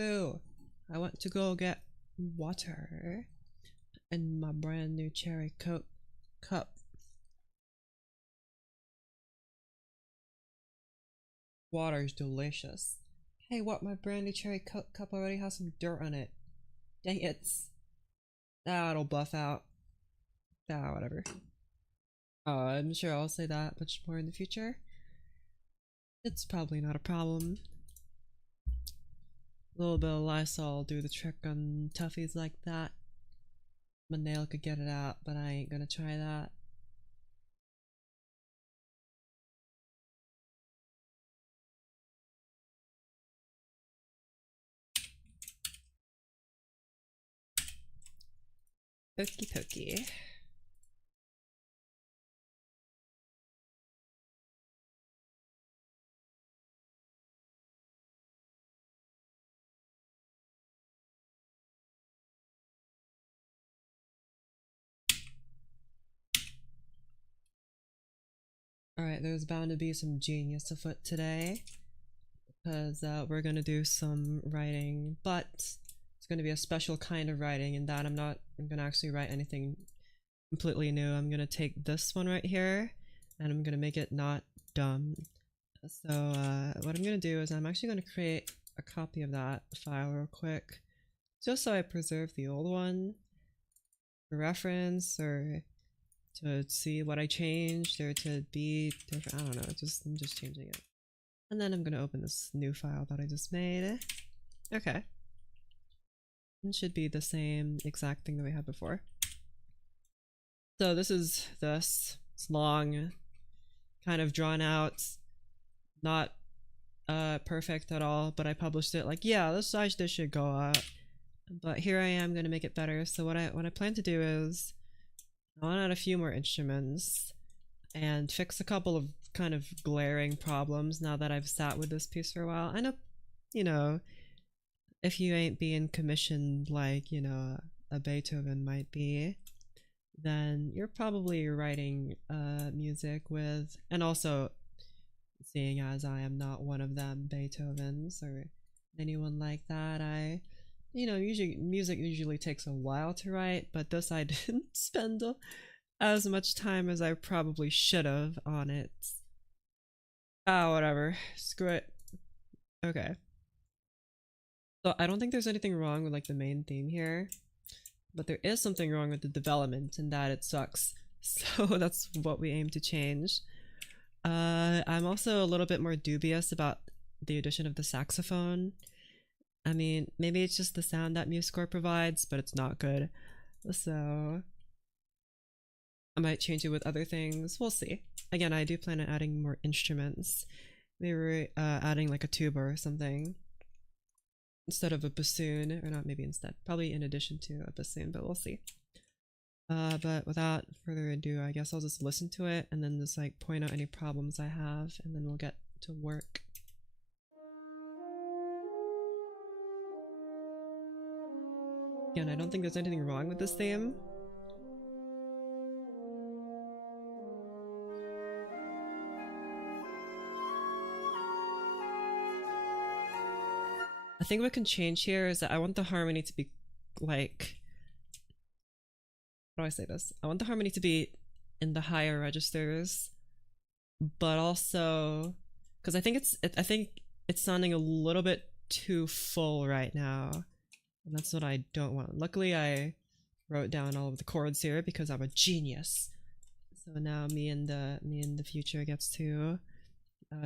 Boo! I went to go get water in my brand new cherry Coke cup. Water's delicious. Hey, what? My brand new cherry Coke cup already has some dirt on it. Dang it. Ah, it'll buff out. Ah, whatever. I'm sure I'll say that much more in the future. It's probably not a problem. A little bit of Lysol will do the trick on toughies like that. My nail could get it out, but I ain't gonna try that. Pokey pokey. Alright, there's bound to be some genius afoot today, because we're gonna do some writing, but it's gonna be a special kind of writing in that I'm gonna actually write anything completely new. I'm gonna take this one right here, and I'm gonna make it not dumb. So what I'm gonna do is I'm actually gonna create a copy of that file real quick, just so I preserve the old one for reference, or to see what I changed, or to be different. I don't know, I'm just changing it. And then I'm gonna open this new file that I just made. Okay. It should be the same exact thing that we had before. So this is this. It's long, kind of drawn out, not perfect at all, but I published it like, yeah, this should go out. But here I am gonna make it better. So what I plan to do is I want to add a few more instruments and fix a couple of kind of glaring problems now that I've sat with this piece for a while. I know, you know, if you ain't being commissioned like, you know, a Beethoven might be, then you're probably writing music with, and also seeing as I am not one of them Beethovens or anyone like that, you know, music usually takes a while to write, but this I didn't spend as much time as I probably should have on it. Ah, whatever. Screw it. Okay. So I don't think there's anything wrong with like the main theme here, but there is something wrong with the development in that it sucks. So that's what we aim to change. I'm also a little bit more dubious about the addition of the saxophone. I mean, maybe it's just the sound that MuseScore provides, but it's not good. So I might change it with other things. We'll see. Again, I do plan on adding more instruments. Maybe adding like a tuba or something instead of a bassoon, or not maybe instead, probably in addition to a bassoon, but we'll see. But without further ado, I guess I'll just listen to it and then just like point out any problems I have, and then we'll get to work. Again, I don't think there's anything wrong with this theme. I think what can change here is that I want the harmony to be like, how do I say this? I want the harmony to be in the higher registers, but also because I think it's sounding a little bit too full right now, and that's what I don't want. Luckily, I wrote down all of the chords here because I'm a genius. So now me in the future gets to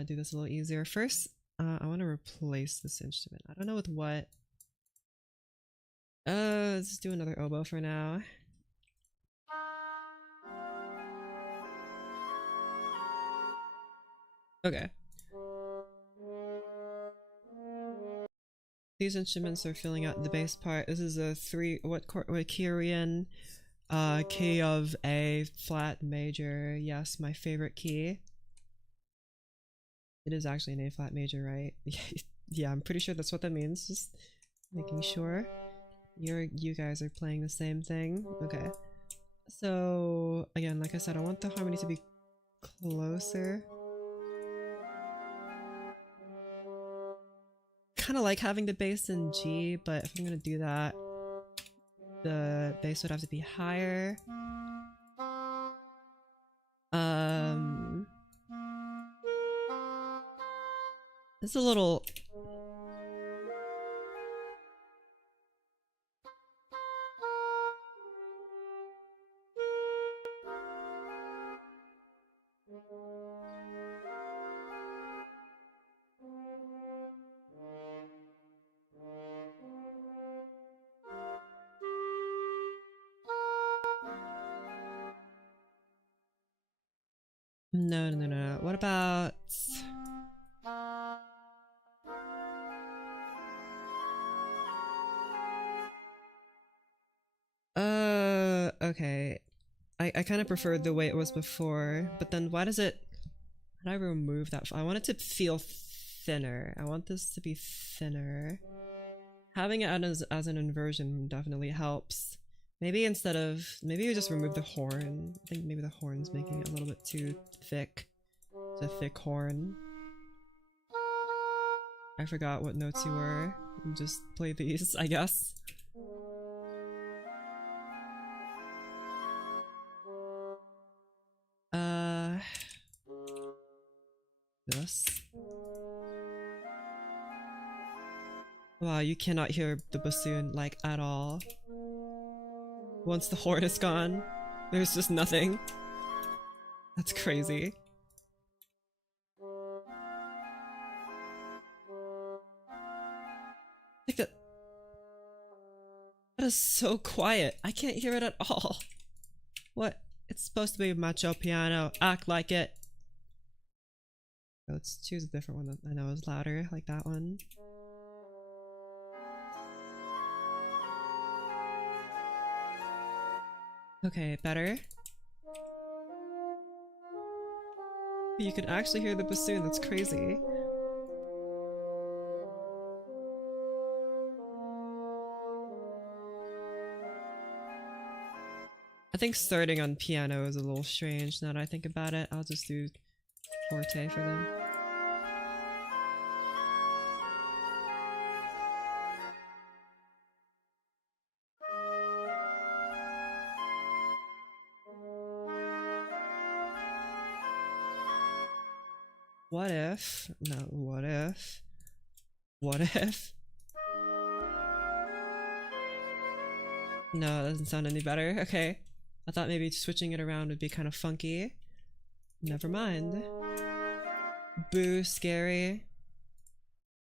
do this a little easier. First, I want to replace this instrument. I don't know with what. Let's do another oboe for now. Okay. These instruments are filling out the bass part. This is a what key are we in? Key of A flat major. Yes, my favorite key. It is actually an A flat major, right? Yeah, I'm pretty sure that's what that means. Just making sure. You guys are playing the same thing. Okay. So again, like I said, I want the harmony to be closer. kind of like having the bass in G, but if I'm gonna do that, the bass would have to be higher. It's a little... No. What about... Okay. I kind of preferred the way it was before, but then why does it... How do I remove that? I want it to feel thinner. I want this to be thinner. Having it as an inversion definitely helps. Maybe instead of... Maybe we just remove the horn. I think maybe the horn's making it a little bit too thick. It's a thick horn. I forgot what notes you were. Just play these, I guess. This. Wow, you cannot hear the bassoon, like, at all. Once the horn is gone, there's just nothing. That's crazy. Like that... That is so quiet. I can't hear it at all. What? It's supposed to be a macho piano. Act like it. Let's choose a different one that I know is louder, like that one. Okay, better. You can actually hear the bassoon, that's crazy. I think starting on piano is a little strange now that I think about it. I'll just do forte for them. What if... No, what if... What if... No, that doesn't sound any better. Okay. I thought maybe switching it around would be kind of funky. Never mind. Boo, scary.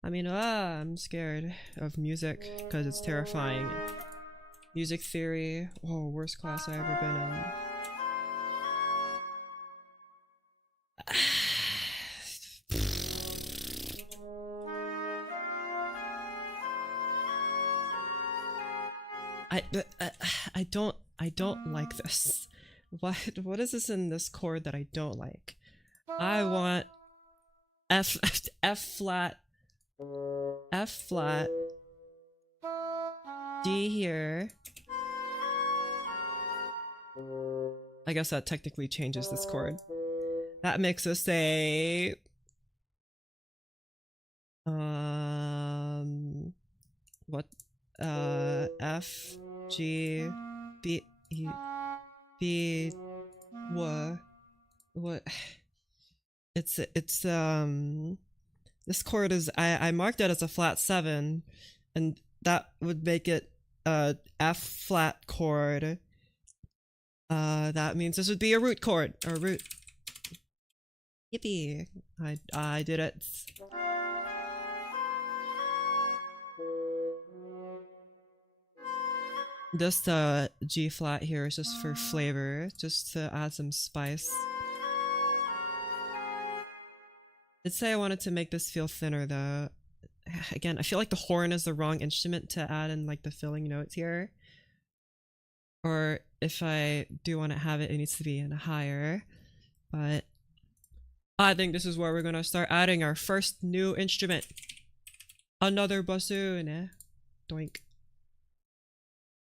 I mean, I'm scared of music because it's terrifying. Music theory. Oh, worst class I've ever been in. I don't like this. What is this in this chord that I don't like? I want F flat, D here. I guess that technically changes this chord. That makes us say what F G B E B what it's this chord is I marked it as a flat 7 and that would make it a F flat chord. That means this would be a root chord or root. Yippee. I did it. This G flat here is just for flavor, just to add some spice. I'd say I wanted to make this feel thinner though. Again, I feel like the horn is the wrong instrument to add in like the filling notes here. Or if I do want to have it, it needs to be in higher. But I think this is where we're gonna start adding our first new instrument. Another bassoon, eh? Doink.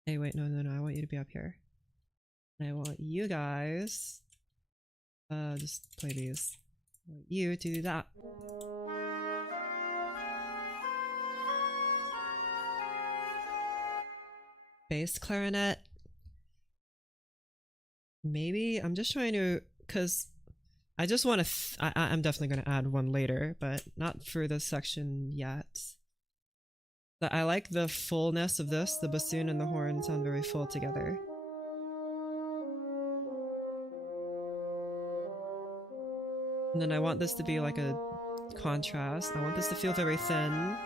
Hey, wait, no, I want you to be up here. I want you guys... just play these. I want you to do that. bass clarinet. Maybe I'm just trying to, because I just want to. I'm definitely going to add one later, but not for this section yet. But I like the fullness of this. The bassoon and the horn sound very full together. And then I want this to be like a contrast. I want this to feel very thin.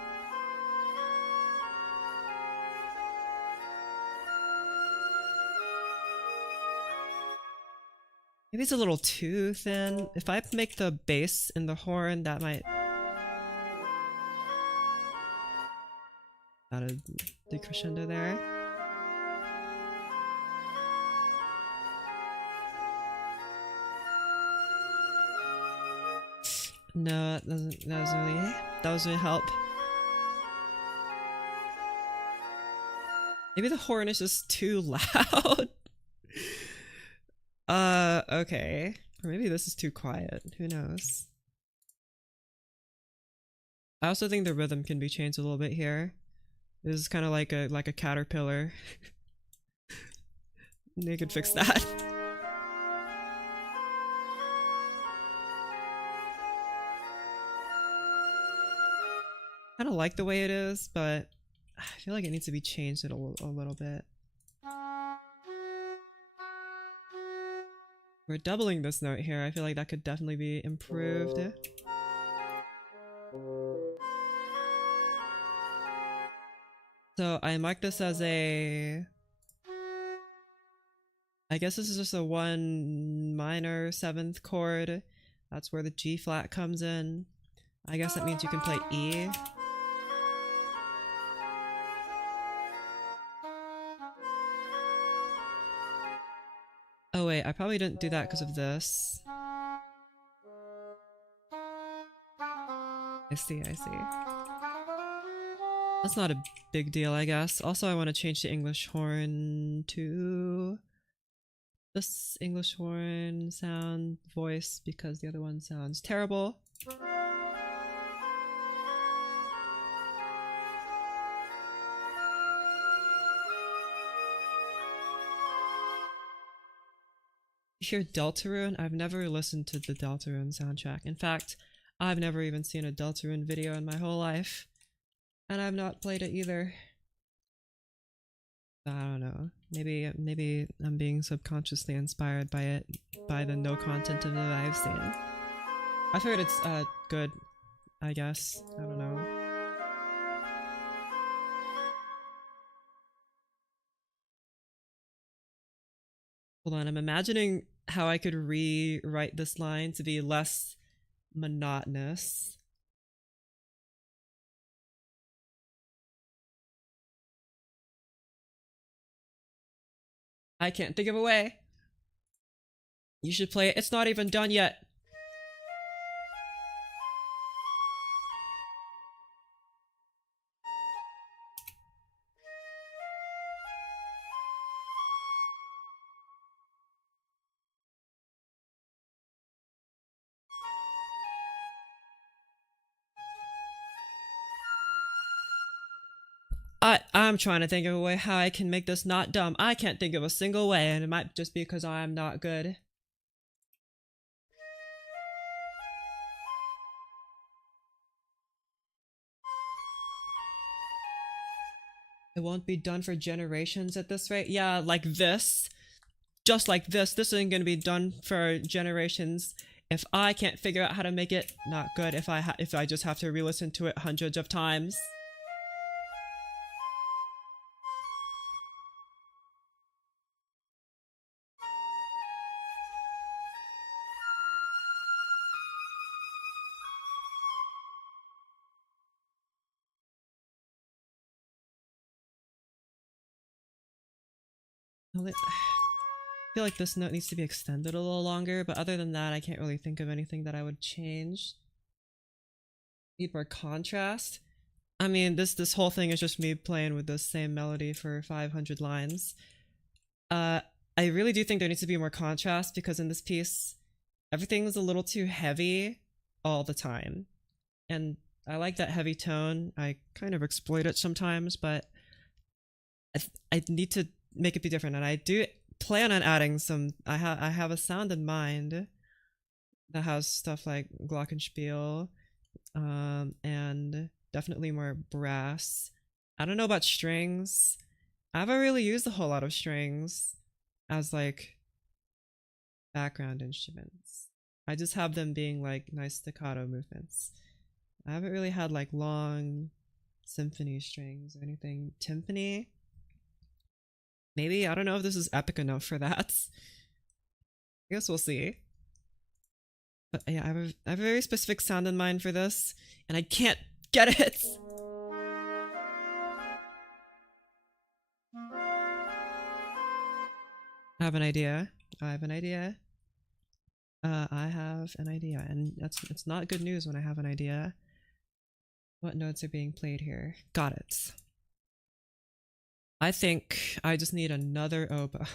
Maybe it's a little too thin. If I make the bass in the horn, that might add a decrescendo there. No, that doesn't really help. Maybe the horn is just too loud. Okay. Or maybe this is too quiet. Who knows? I also think the rhythm can be changed a little bit here. This is kind of like a caterpillar. They could fix that. I kind of like the way it is, but I feel like it needs to be changed a little bit. We're doubling this note here. I feel like that could definitely be improved. So I mark this as a... I guess this is just a 1 minor 7th chord. That's where the G flat comes in. I guess that means you can play E. Oh wait, I probably didn't do that because of this. I see. That's not a big deal, I guess. Also, I want to change the English horn to this English horn sound voice because the other one sounds terrible. You hear Deltarune? I've never listened to the Deltarune soundtrack. In fact, I've never even seen a Deltarune video in my whole life. And I've not played it either. I don't know. Maybe I'm being subconsciously inspired by it, by the no content of it I've seen. I've heard it's good, I guess. I don't know. Hold on, I'm imagining how I could rewrite this line to be less monotonous. I can't think of a way. You should play it. It's not even done yet. I'm trying to think of a way how I can make this not dumb. I can't think of a single way, and it might just be because I'm not good. It won't be done for generations at this rate. Yeah, like this. Just like this. This isn't going to be done for generations if I can't figure out how to make it not good, if I just have to re-listen to it hundreds of times. I feel like this note needs to be extended a little longer, but other than that, I can't really think of anything that I would change. Need more contrast. I mean, this whole thing is just me playing with the same melody for 500 lines. I really do think there needs to be more contrast because in this piece, everything's a little too heavy all the time. And I like that heavy tone. I kind of exploit it sometimes, but I need to make it be different, and I do plan on adding some. I have a sound in mind that has stuff like glockenspiel, and definitely more brass. I don't know about strings. I haven't really used a whole lot of strings as like background instruments. I just have them being like nice staccato movements. I haven't really had like long symphony strings or anything. Timpani? Maybe? I don't know if this is epic enough for that. I guess we'll see. But yeah, I have a very specific sound in mind for this, and I can't get it! I have an idea. I have an idea. I have an idea, and it's not good news when I have an idea. What notes are being played here? Got it. I think I just need another oboe.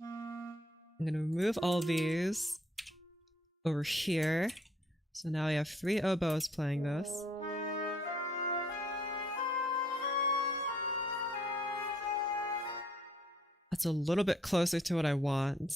I'm gonna remove all these over here. So now we have 3 oboes playing this. That's a little bit closer to what I want.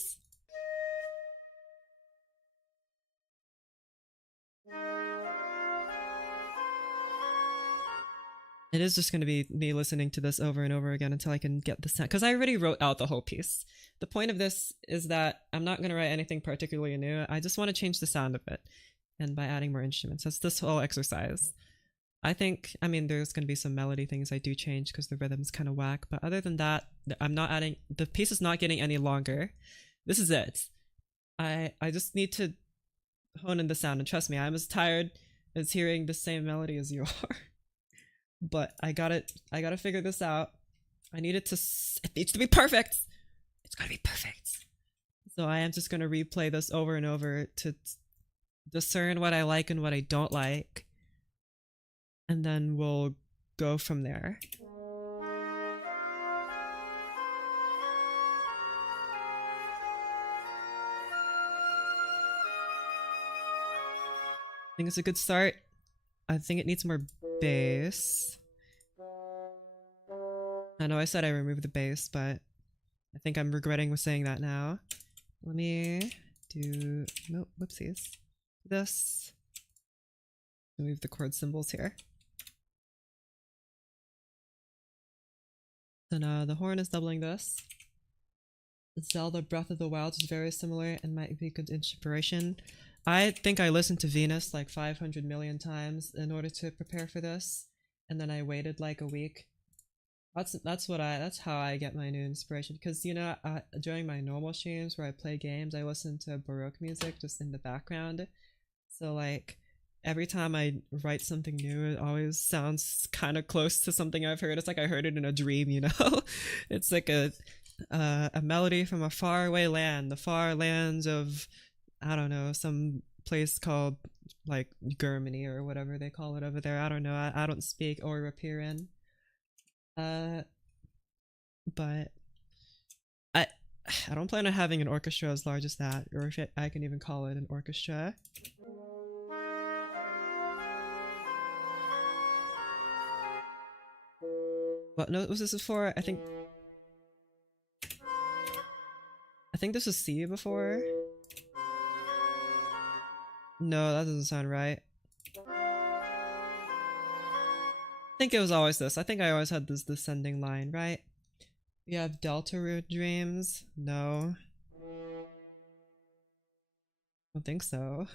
It is just going to be me listening to this over and over again until I can get the sound, because I already wrote out the whole piece. The point of this is that I'm not going to write anything particularly new. I just want to change the sound of it, and by adding more instruments. That's this whole exercise. I mean, there's going to be some melody things I do change because the rhythm's kind of whack, but other than that, I'm not adding, the piece is not getting any longer. This is it. I just need to hone in the sound, and trust me, I'm as tired as hearing the same melody as you are. But I gotta figure this out. It needs to be perfect. It's gotta be perfect. So I am just gonna replay this over and over to discern what I like and what I don't like, and then we'll go from there. I think it's a good start. I think it needs more bass. I know I said I removed the bass, but I think I'm regretting saying that now. Let me do, nope, whoopsies. This. Move the chord symbols here. So now the horn is doubling this. Zelda Breath of the Wild is very similar and might be good inspiration. I think I listened to Venus like 500 million times in order to prepare for this, and then I waited like a week. That's how I get my new inspiration, because you know, during my normal streams where I play games, I listen to Baroque music just in the background. So like every time I write something new, it always sounds kind of close to something I've heard. It's like I heard it in a dream, you know? It's like a melody from a faraway land, the far lands of, I don't know, some place called like Germany or whatever they call it over there. I don't know. I don't speak or appear in. But I don't plan on having an orchestra as large as that, or if I can even call it an orchestra. What note was this for? I think this was C before. No, that doesn't sound right. I think it was always this. I think I always had this descending line, right? We have Delta Root Dreams. No. I don't think so.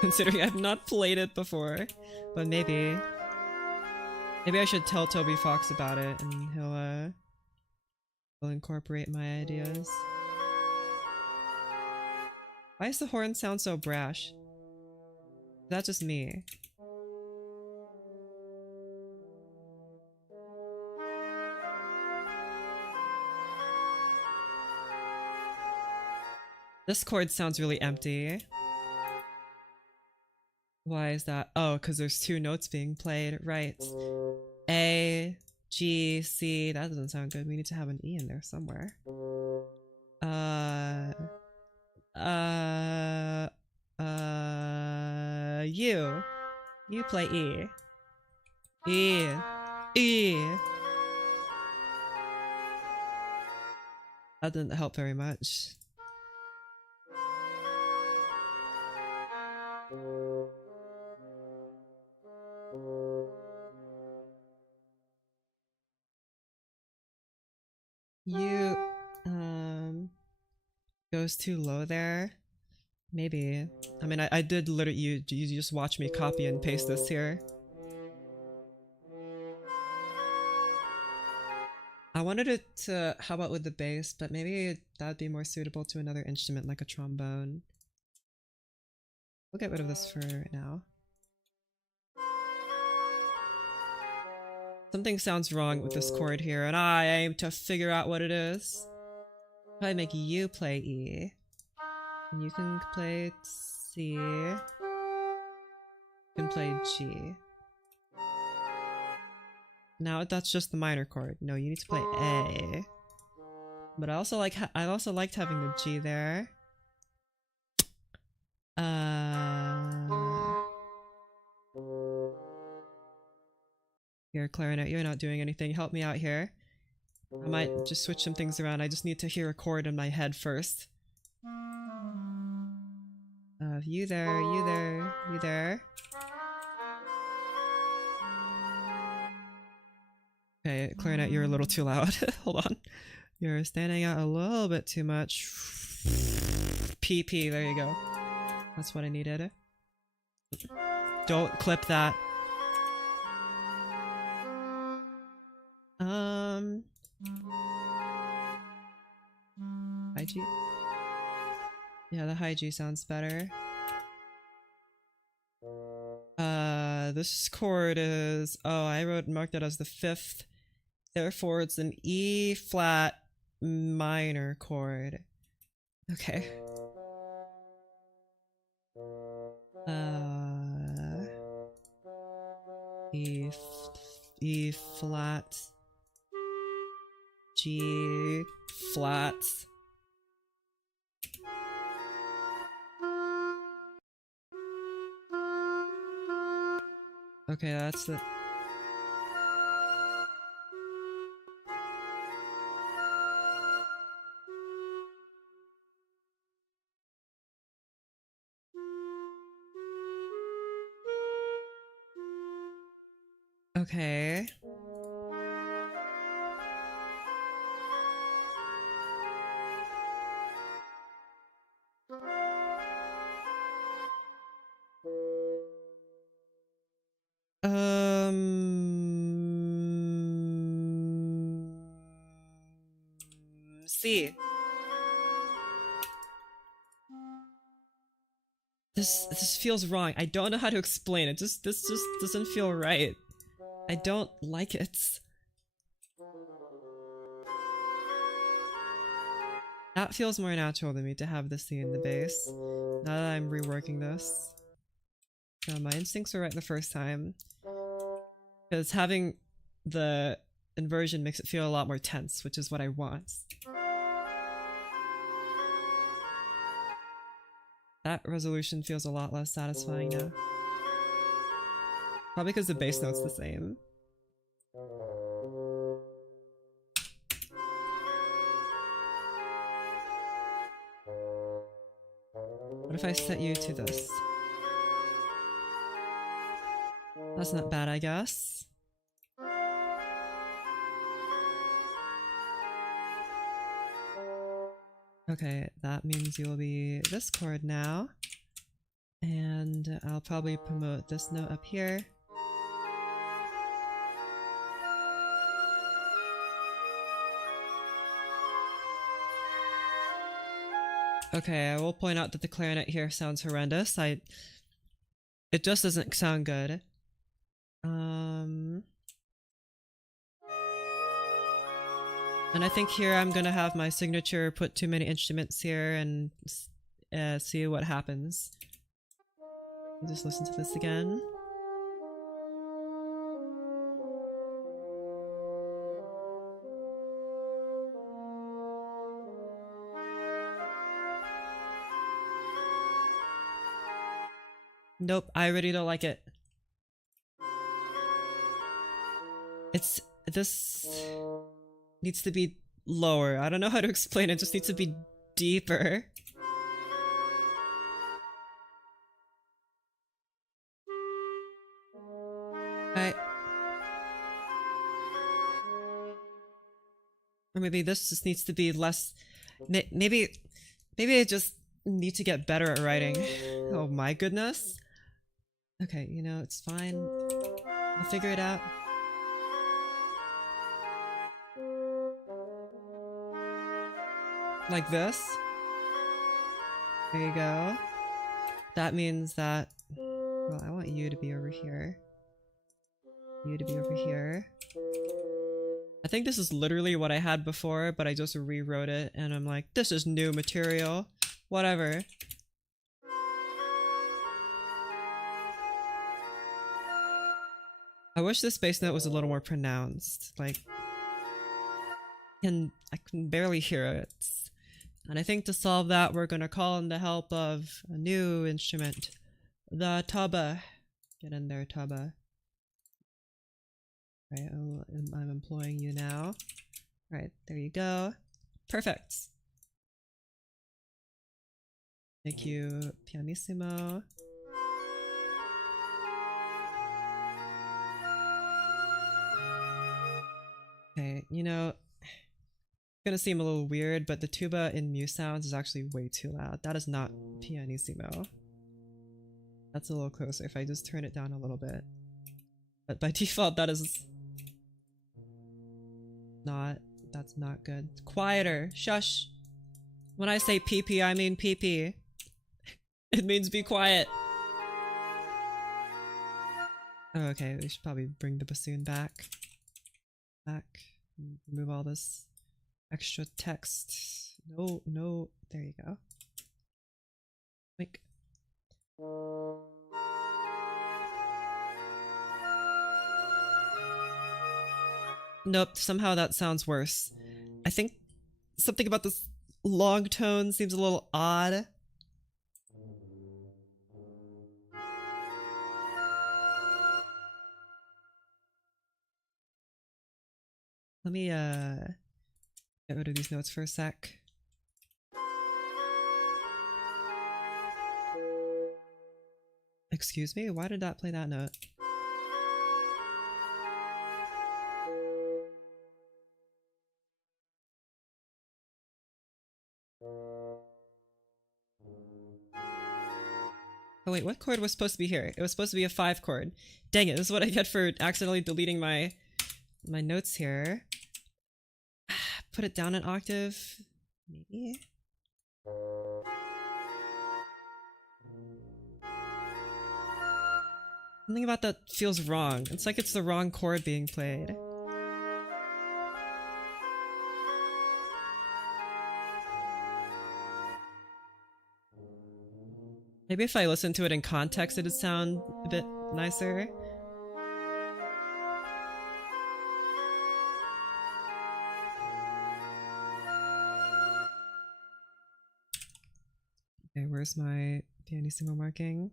Considering I've not played it before. But maybe. Maybe I should tell Toby Fox about it and he'll incorporate my ideas. Why does the horn sound so brash? That's just me. This chord sounds really empty. Why is that? Oh, because there's 2 notes being played. Right. A, G, C. That doesn't sound good. We need to have an E in there somewhere. U. You play E. E. E. That didn't help very much. You, goes too low there. Maybe. I mean, I did literally, you just watch me copy and paste this here. I wanted it to how about with the bass, but maybe that'd be more suitable to another instrument like a trombone. We'll get rid of this for now. Something sounds wrong with this chord here, and I aim to figure out what it is. If I make you play E, and you can play C, you can play G. Now that's just the minor chord. No, you need to play A. But I also liked having the G there. Here, clarinet, you're not doing anything. Help me out here. I might just switch some things around. I just need to hear a chord in my head first. You there, you there, you there. Okay, clarinet, you're a little too loud. Hold on. You're standing out a little bit too much. PP, there you go. That's what I needed. Don't clip that. High G? Yeah, the high G sounds better. This chord is... Oh, I marked it as the 5th. Therefore, it's an E flat minor chord. Okay. E flat, G flat. Okay, that's the... Okay. C. This feels wrong. I don't know how to explain it. This just doesn't feel right. I don't like it. That feels more natural to me to have the C in the bass. Now that I'm reworking this. So my instincts were right the first time. Because having the inversion makes it feel a lot more tense, which is what I want. That resolution feels a lot less satisfying now. Probably because the bass note's the same. What if I set you to this? That's not bad, I guess. Okay, that means you'll be this chord now. And I'll probably promote this note up here. Okay, I will point out that the clarinet here sounds horrendous. It just doesn't sound good. And I think here I'm gonna have my signature put too many instruments here and see what happens. Just listen to this again. Nope, I already don't like it. It's this needs to be lower. I don't know how to explain it. It just needs to be deeper. I or maybe this just needs to be less. Maybe I just need to get better at writing. Oh my goodness. Okay, you know, it's fine. I'll figure it out. Like this. There you go. That means that... Well, I want you to be over here. You to be over here. I think this is literally what I had before, but I just rewrote it and I'm like, this is new material. Whatever. I wish this bass note was a little more pronounced. Like, I can barely hear it. And I think to solve that, we're gonna call in the help of a new instrument. The tuba. Get in there, tuba. Right, I'm employing you now. Right, there you go. Perfect. Thank you, pianissimo. Okay, you know, it's gonna seem a little weird, but the tuba in Muse Sounds is actually way too loud. That is not pianissimo. That's a little closer if I just turn it down a little bit. But by default, that is not, that's not good. Quieter, shush. When I say PP, I mean PP. It means be quiet. Oh, okay, we should probably bring the bassoon back. Remove all this extra text. No, no, there you go. Like. Nope, somehow that sounds worse. I think something about this long tone seems a little odd. Let me get rid of these notes for a sec. Excuse me? Why did that play that note? Oh wait, what chord was supposed to be here? It was supposed to be a 5 chord. Dang it, this is what I get for accidentally deleting my notes here. Put it down an octave, maybe? Something about that feels wrong. It's like it's the wrong chord being played. Maybe if I listen to it in context, it'd sound a bit nicer. Okay, where's my pianissimo marking?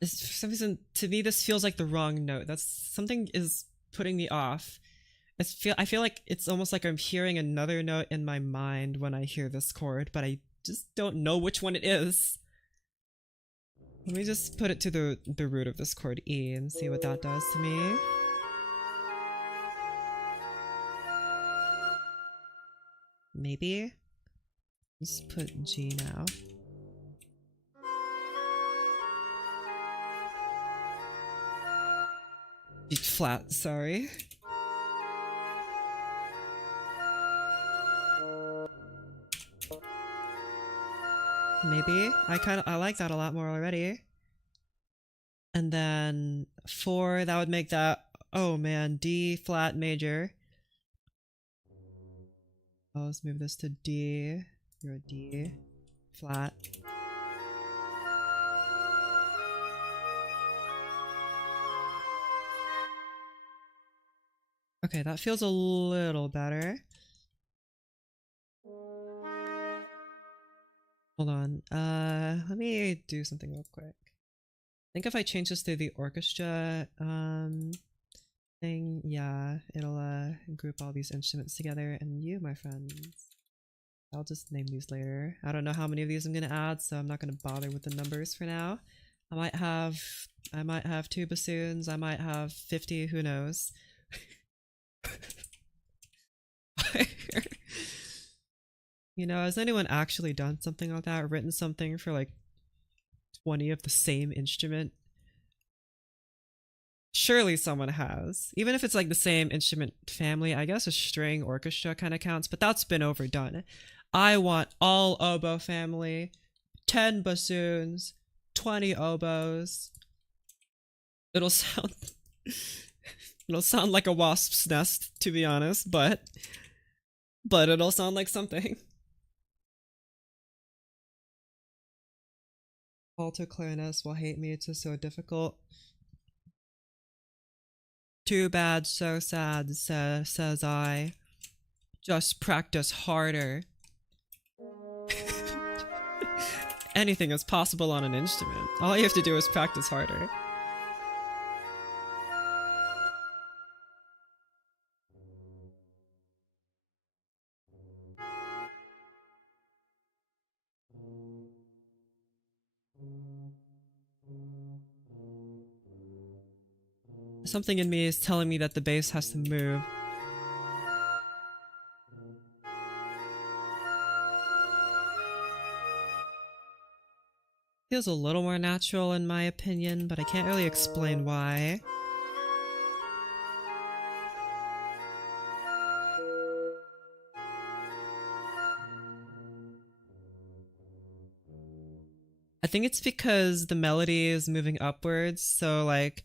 For some reason, to me, this feels like the wrong note. Something is putting me off. I feel like it's almost like I'm hearing another note in my mind when I hear this chord, but I just don't know which one it is. Let me just put it to the root of this chord E and see what that does to me. Maybe? Just put G now. G flat, sorry. Maybe. I like that a lot more already. And then 4, that would make that, oh man, D flat major. Oh, let's move this to D. You're a D flat. Okay, that feels a little better. Hold on. Let me do something real quick. I think if I change this to the orchestra thing, yeah, it'll group all these instruments together. And you, my friends, I'll just name these later. I don't know how many of these I'm gonna add, so I'm not gonna bother with the numbers for now. I might have two bassoons, I might have 50, who knows. You know, has anyone actually done something like that? Written something for like 20 of the same instrument? Surely someone has. Even if it's like the same instrument family, I guess a string orchestra kind of counts, but that's been overdone. I want all oboe family, 10 bassoons, 20 oboes. It'll sound it'll sound like a wasp's nest, to be honest, but it'll sound like something. Alto clarinets will hate me, it's just so difficult. Too bad, so sad, says I. Just practice harder. Anything is possible on an instrument. All you have to do is practice harder. Something in me is telling me that the bass has to move. Feels a little more natural in my opinion, but I can't really explain why. I think it's because the melody is moving upwards, so like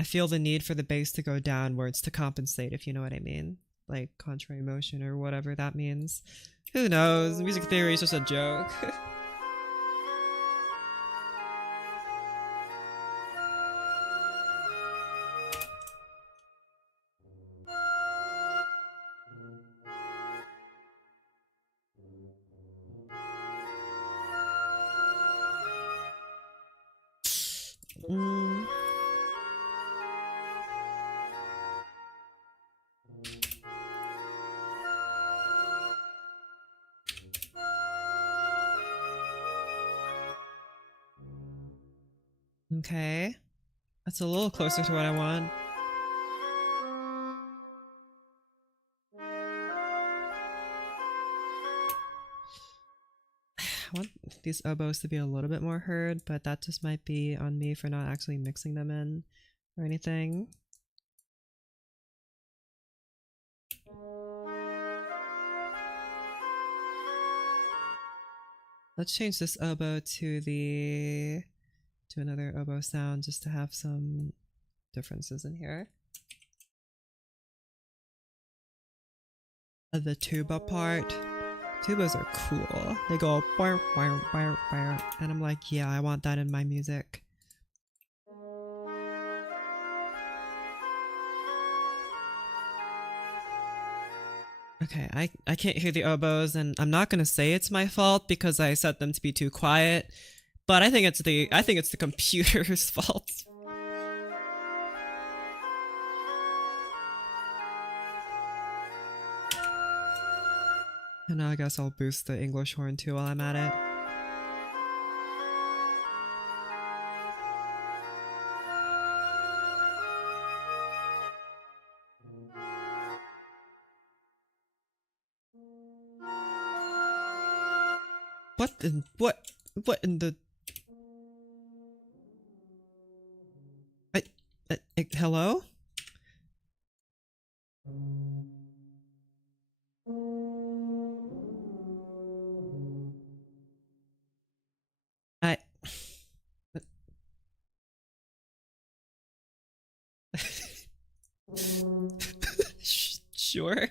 I feel the need for the bass to go downwards to compensate, if you know what I mean. Like contrary motion or whatever that means. Who knows? Music theory is just a joke. Mm. Okay. That's a little closer to what I want. I want these oboes to be a little bit more heard, but that just might be on me for not actually mixing them in or anything. Let's change this oboe to another oboe sound just to have some differences in here. The tuba part. Tubas are cool. They go bar, bar, bar, bar, and I'm like, yeah, I want that in my music. Okay, I can't hear the oboes, and I'm not gonna say it's my fault because I set them to be too quiet, but I think it's the computer's fault. And now I guess I'll boost the English horn too while I'm at it. What in the hello? I sure.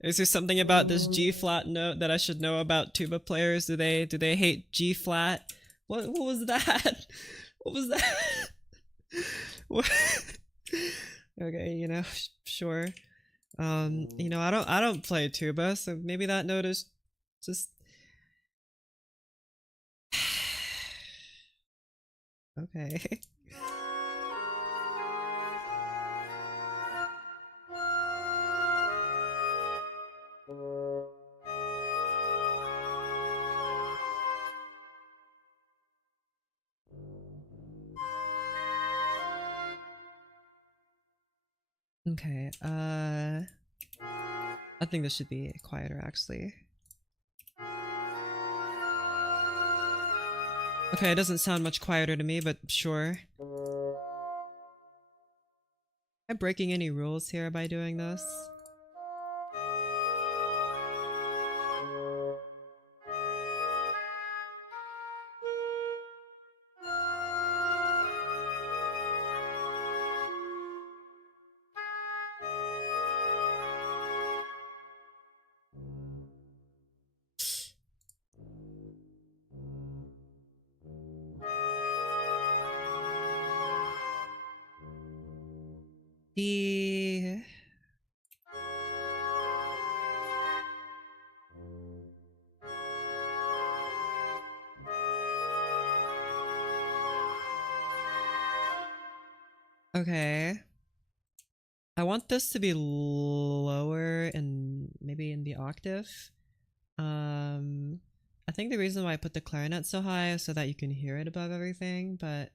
Is there something about this G flat note that I should know about tuba players? Do they hate G flat? What was that? What was that? What? Okay, you know, sure. You know, I don't play tuba, so maybe that note is just Okay. Okay, I think this should be quieter actually. Okay, it doesn't sound much quieter to me, but sure. Am I breaking any rules here by doing this? The... Okay. I want this to be lower and maybe in the octave. I think the reason why I put the clarinet so high is so that you can hear it above everything, but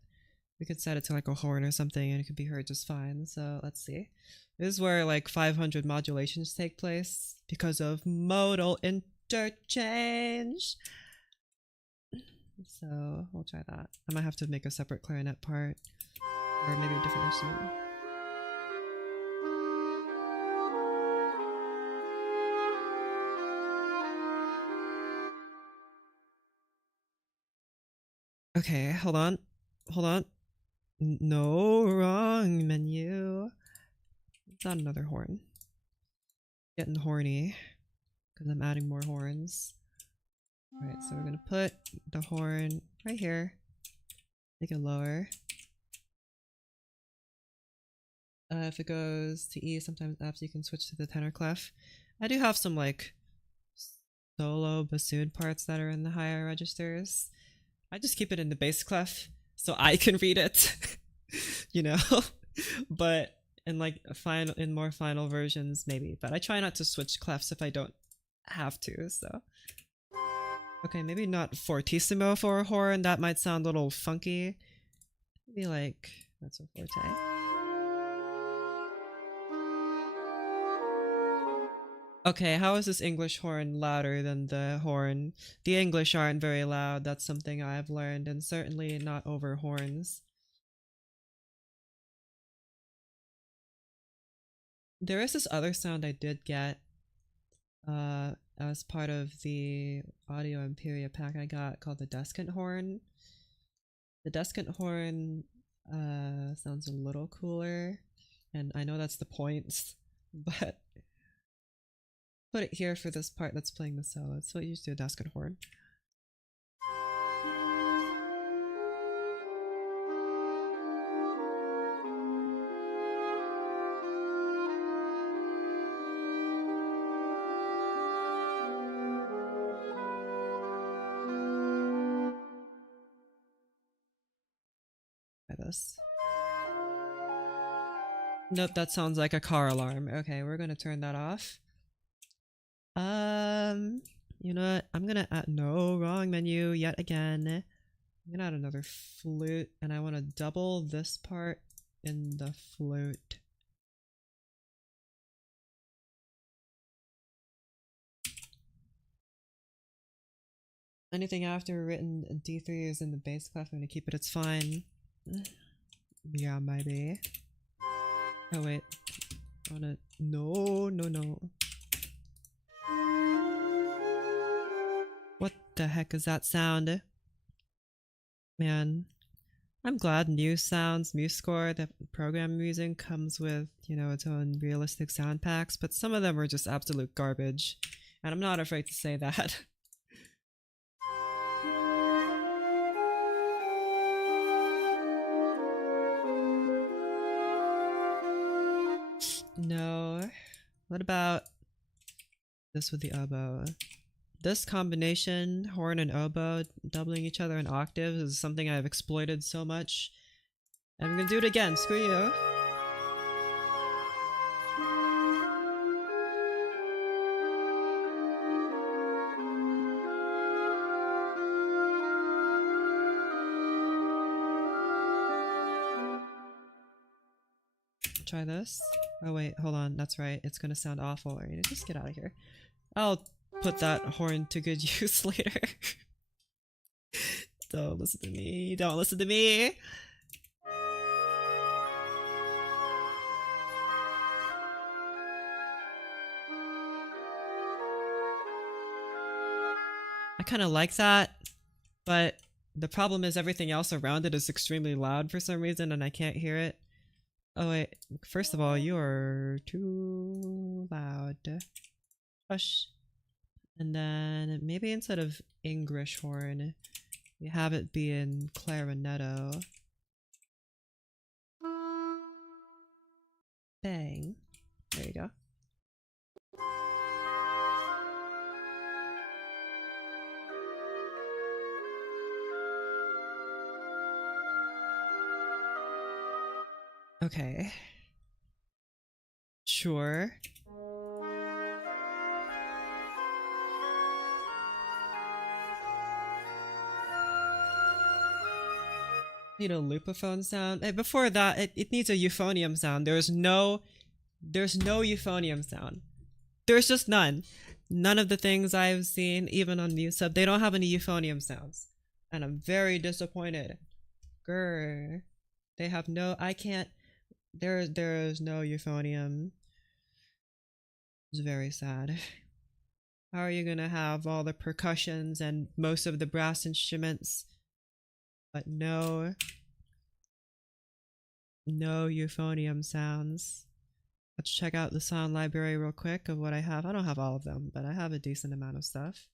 we could set it to like a horn or something and it could be heard just fine. So let's see. This is where like 500 modulations take place because of modal interchange. So we'll try that. I might have to make a separate clarinet part or maybe a different instrument. Okay, hold on. Hold on. No, wrong menu. It's not another horn. Getting horny because I'm adding more horns. Alright, so we're gonna put the horn right here. Make it lower. If it goes to E, sometimes F, you can switch to the tenor clef. I do have some like solo bassoon parts that are in the higher registers. I just keep it in the bass clef so I can read it, you know. But in like in more final versions, maybe. But I try not to switch clefs if I don't have to. So okay, maybe not fortissimo for a horn. That might sound a little funky. Maybe like that's a forte. Okay, how is this English horn louder than the horn? The English aren't very loud, that's something I've learned, and certainly not over horns. There is this other sound I did get as part of the Audio Imperia pack I got called the Descant horn. The Descant horn sounds a little cooler, and I know that's the point, but put it here for this part that's playing the solo. So you do a Descant horn. Try this. Nope, that sounds like a car alarm. Okay, we're gonna turn that off. You know what? I'm gonna add no wrong menu yet again. I'm gonna add another flute, and I want to double this part in the flute. Anything after written D3 is in the bass clef. I'm gonna keep it. It's fine. Yeah, maybe. Oh wait, I wanna no. What the heck is that sound? Man, I'm glad MuseScore, the program I'm using, comes with, you know, its own realistic sound packs, but some of them are just absolute garbage, and I'm not afraid to say that. No. What about this with the oboe? this combination, horn and oboe, doubling each other in octaves, is something I've exploited so much. I'm gonna do it again, screw you. Try this. Oh wait, hold on, that's right, it's gonna sound awful. Just get out of here. I'll put that horn to good use later. Don't listen to me, don't listen to me! I kinda like that, but the problem is everything else around it is extremely loud for some reason and I can't hear it. Oh wait, first of all, you are too loud. Hush. And then maybe instead of English horn, you have it be in clarinetto. Bang. There you go. Okay. Sure. Need a lupophone sound. Before that, it needs a euphonium sound. There's no euphonium sound. There's just none. None of the things I've seen, even on MuseSub, they don't have any euphonium sounds. And I'm very disappointed. Grr. They have no, I can't, there is no euphonium. It's very sad. How are you gonna have all the percussions and most of the brass instruments, but no euphonium sounds? Let's check out the sound library real quick of what I have. I don't have all of them, but I have a decent amount of stuff.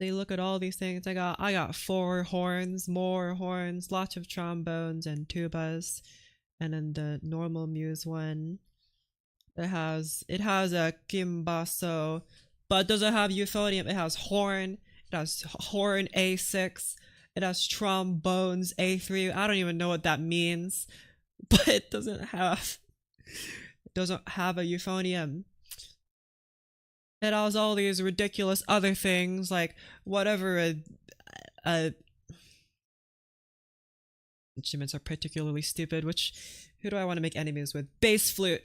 They look at all these things. I got 4 horns, more horns, lots of trombones and tubas, and then the normal Muse one. It has a kimbasso, but it doesn't have euphonium. It has horn. It has horn A6. It has trombones A3. I don't even know what that means, but it doesn't have a euphonium. It has all these ridiculous other things, like whatever instruments are particularly stupid. Who do I want to make enemies with? Bass flute.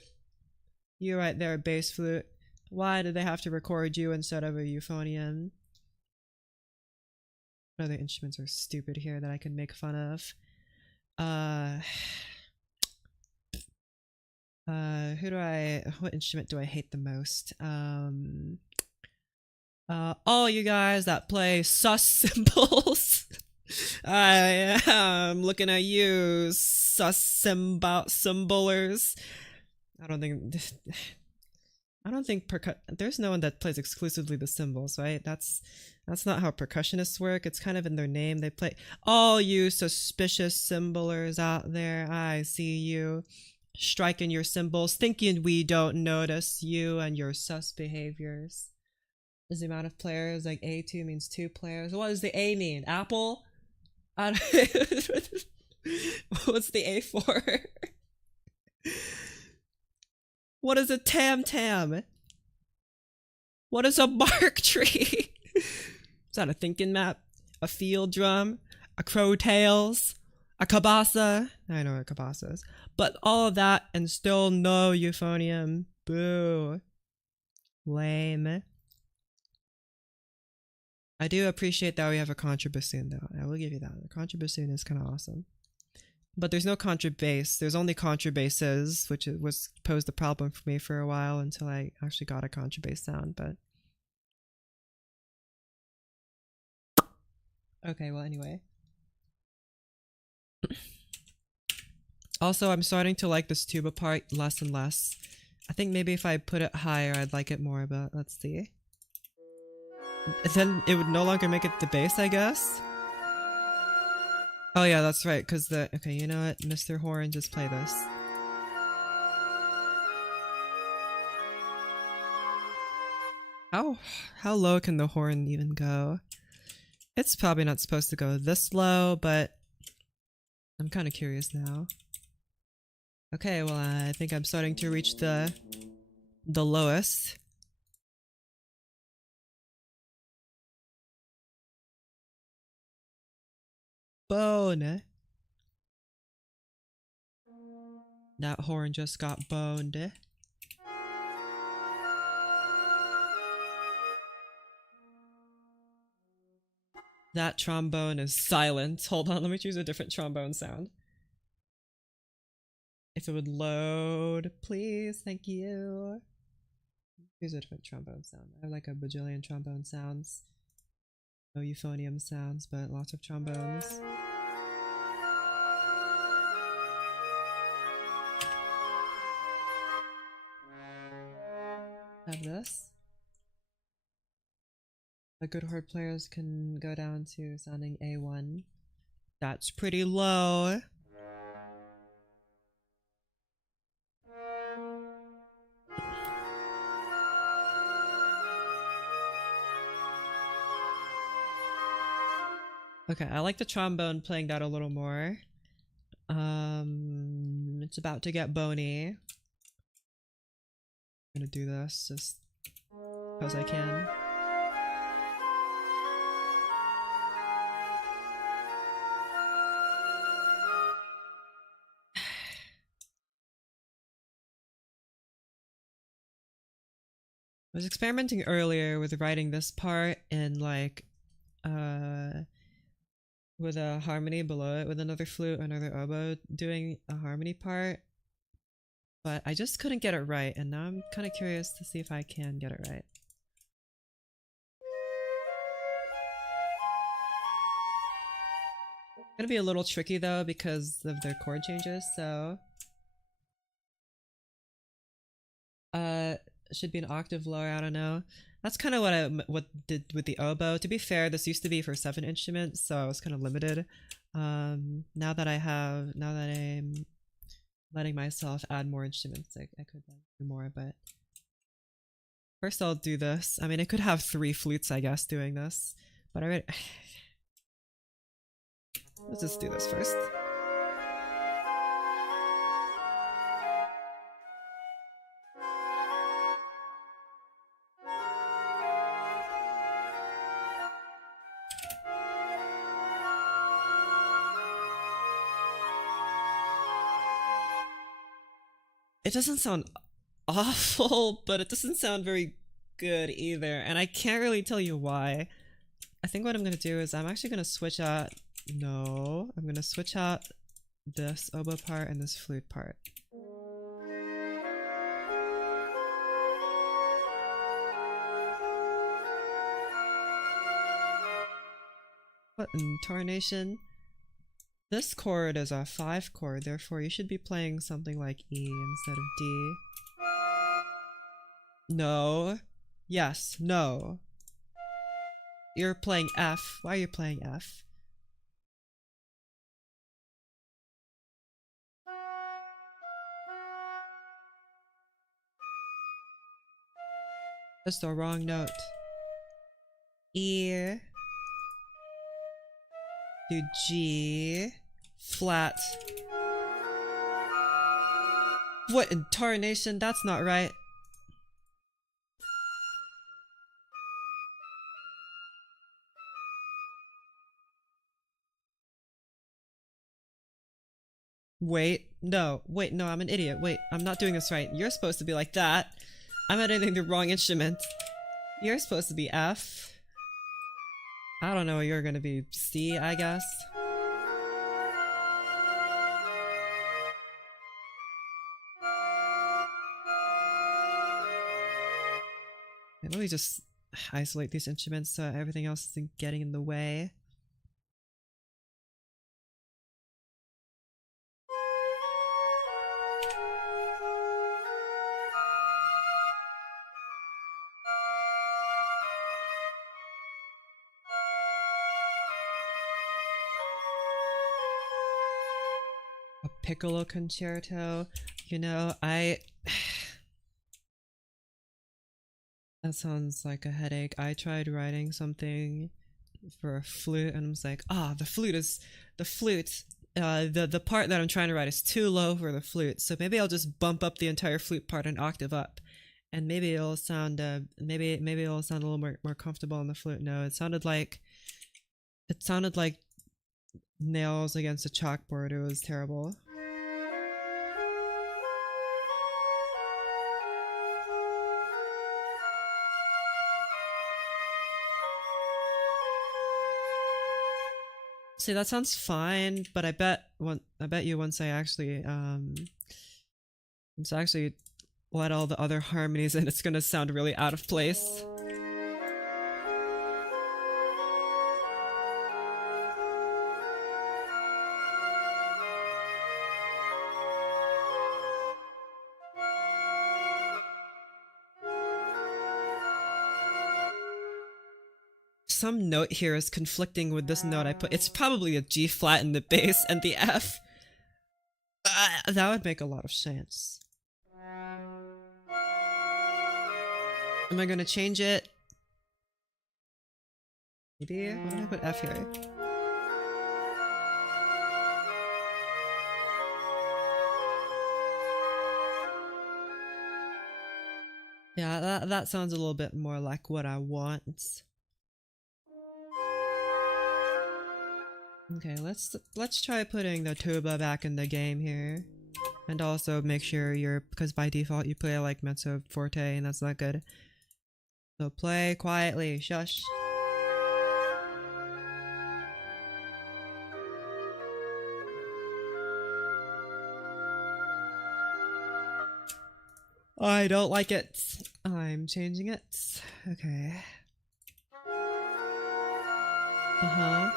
You right there, bass flute. Why did they have to record you instead of a euphonium? What other instruments are stupid here that I can make fun of? What instrument do I hate the most? All you guys that play sus cymbals. I am looking at you, sus cymbalers. I don't think there's no one that plays exclusively the cymbals, right? That's not how percussionists work. It's kind of in their name. They play all you suspicious cymbalers out there. I see you striking your cymbals, thinking we don't notice you and your sus behaviors. Is the amount of players like A2 means 2 players? What does the A mean? Apple? I don't What's the A for? What is a tam-tam? What is a bark tree? Is that a thinking map? A field drum? A crow tails? A cabasa? I know what a cabasa is. But all of that and still no euphonium. Boo. Lame. I do appreciate that we have a contrabassoon though. I will give you that. The contrabassoon is kind of awesome. But there's no contrabass. There's only contrabasses, which was posed a problem for me for a while until I actually got a contrabass sound, but... Okay, well anyway. Also, I'm starting to like this tuba part less and less. I think maybe if I put it higher, I'd like it more, but let's see. Then it would no longer make it the bass, I guess? Oh yeah, that's right, because okay, you know what? Mr. Horn, just play this. How how low can the horn even go? It's probably not supposed to go this low, but I'm kind of curious now. Okay, well I think I'm starting to reach the lowest. Bone. That horn just got boned. That trombone is silent. Hold on, let me choose a different trombone sound. If it would load, please, thank you. Choose a different trombone sound. I have like a bajillion trombone sounds. No euphonium sounds, but lots of trombones. Have this. The good horde players can go down to sounding A1. That's pretty low. Okay, I like the trombone playing that a little more. It's about to get bony. I'm gonna do this just because I can. I was experimenting earlier with writing this part in like with a harmony below it with another flute or another oboe doing a harmony part, but I just couldn't get it right, and now I'm kind of curious to see if I can get it right. It's gonna be a little tricky though because of their chord changes, so should be an octave lower, I don't know. That's kind of what did with the oboe. To be fair, this used to be for 7 instruments, so I was kind of limited. Now that I'm letting myself add more instruments, I could do more, but first I'll do this. I mean, I could have 3 flutes, I guess, doing this, but let's just do this first. It doesn't sound awful, but it doesn't sound very good either, and I can't really tell you why. I think what I'm gonna do is I'm actually gonna switch out. No, I'm gonna switch out this oboe part and this flute part. What intonation? This chord is a 5 chord, therefore you should be playing something like E instead of D. No. Yes. No. You're playing F. Why are you playing F? That's the wrong note. E to G flat. What intonation? That's not right. Wait, no, I'm an idiot. Wait, I'm not doing this right. You're supposed to be like that. I'm editing the wrong instrument. You're supposed to be F. I don't know, you're gonna be C, I guess. Okay, let me just isolate these instruments so everything else isn't getting in the way. A piccolo concerto. You know, That sounds like a headache. I tried writing something for a flute and I was like, the flute is the flute. The part that I'm trying to write is too low for the flute, so maybe I'll just bump up the entire flute part an octave up, and maybe it'll sound maybe it'll sound a little more comfortable on the flute. No, it sounded like nails against a chalkboard. It was terrible. See, that sounds fine, but I bet you once I actually let all the other harmonies in, it's gonna sound really out of place. Some note here is conflicting with this note I put. It's probably a G flat in the bass and the F. That would make a lot of sense. Am I gonna change it? Maybe? Why don't I put F here? Yeah, that sounds a little bit more like what I want. Okay, let's try putting the tuba back in the game here. And also make sure because by default you play like mezzo forte and that's not good. So play quietly, shush. I don't like it. I'm changing it. Okay. Uh-huh.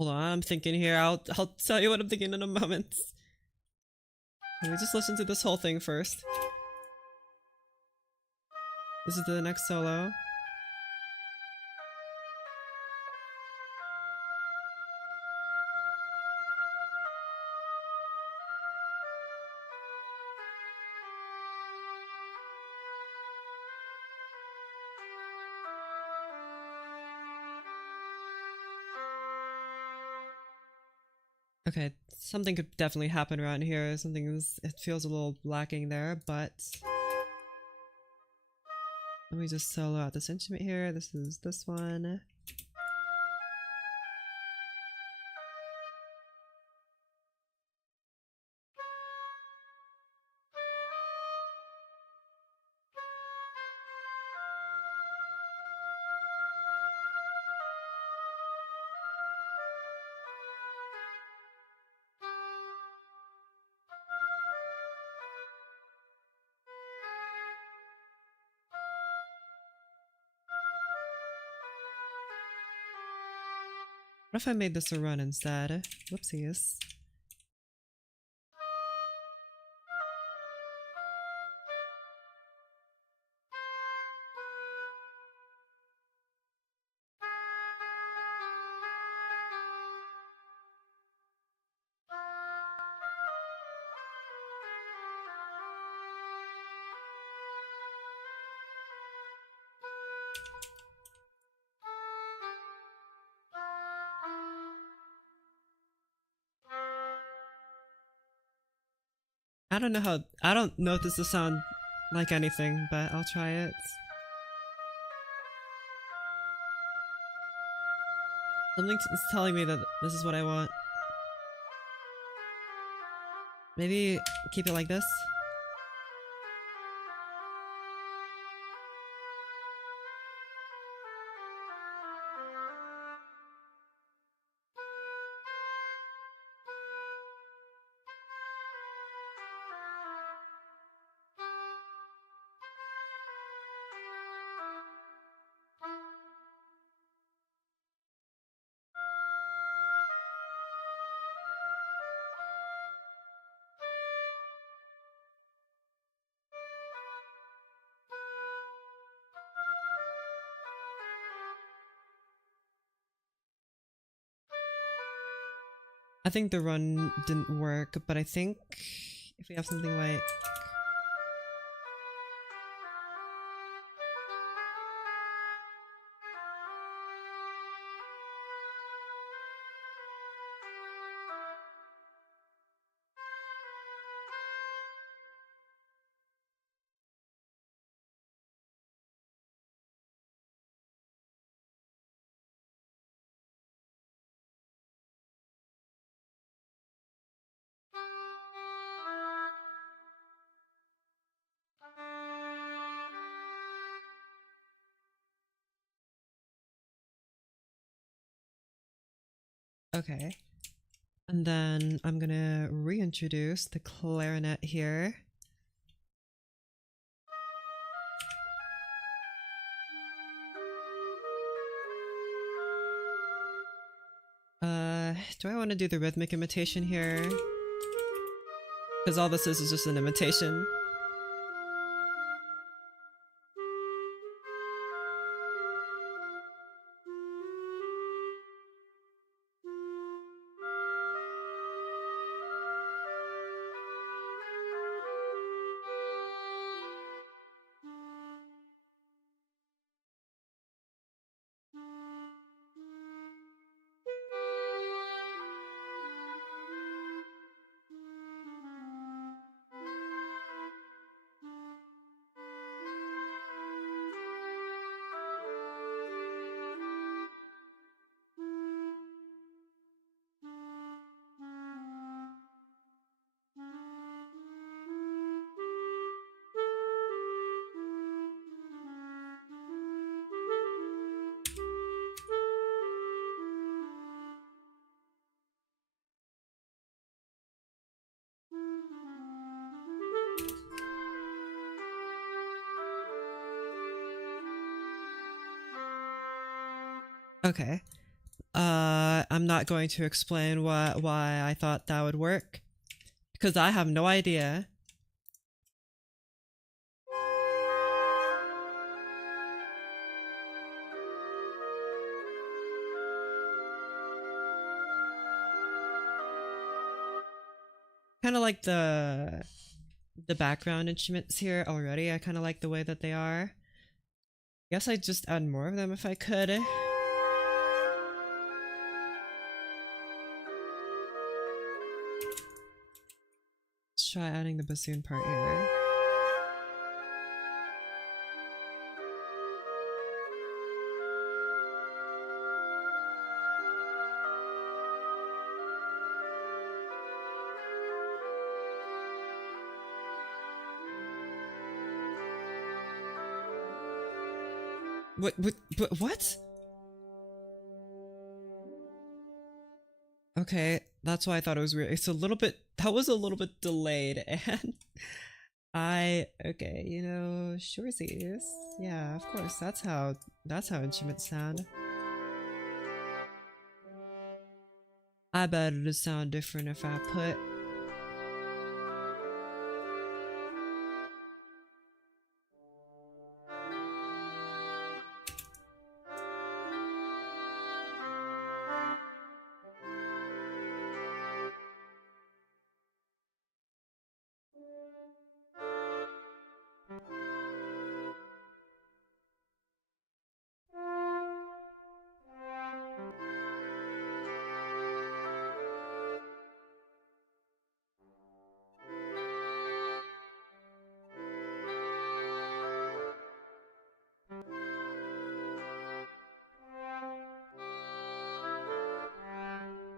Hold on, I'm thinking here. I'll tell you what I'm thinking in a moment. Let me just listen to this whole thing first. This is the next solo. Okay, something could definitely happen around here. It feels a little lacking there, but let me just solo out this instrument here. This is this one. What if I made this a run instead? Whoopsies. I don't know if this will sound like anything, but I'll try it. Something is telling me that this is what I want. Maybe keep it like this? I think the run didn't work, but I think if we have something like... Okay. And then I'm gonna reintroduce the clarinet here. Do I want to do the rhythmic imitation here? Because all this is just an imitation. Okay. I'm not going to explain why I thought that would work, because I have no idea. Kind of like the background instruments here already. I kind of like the way that they are. Guess I'd just add more of them if I could. Let's try adding the bassoon part here. What? Okay, that's why I thought it was weird. It's a little bit, that was a little bit delayed, and okay, you know, Shirgi's. Yeah, of course, that's how instruments sound. I bet it'd sound different if I put...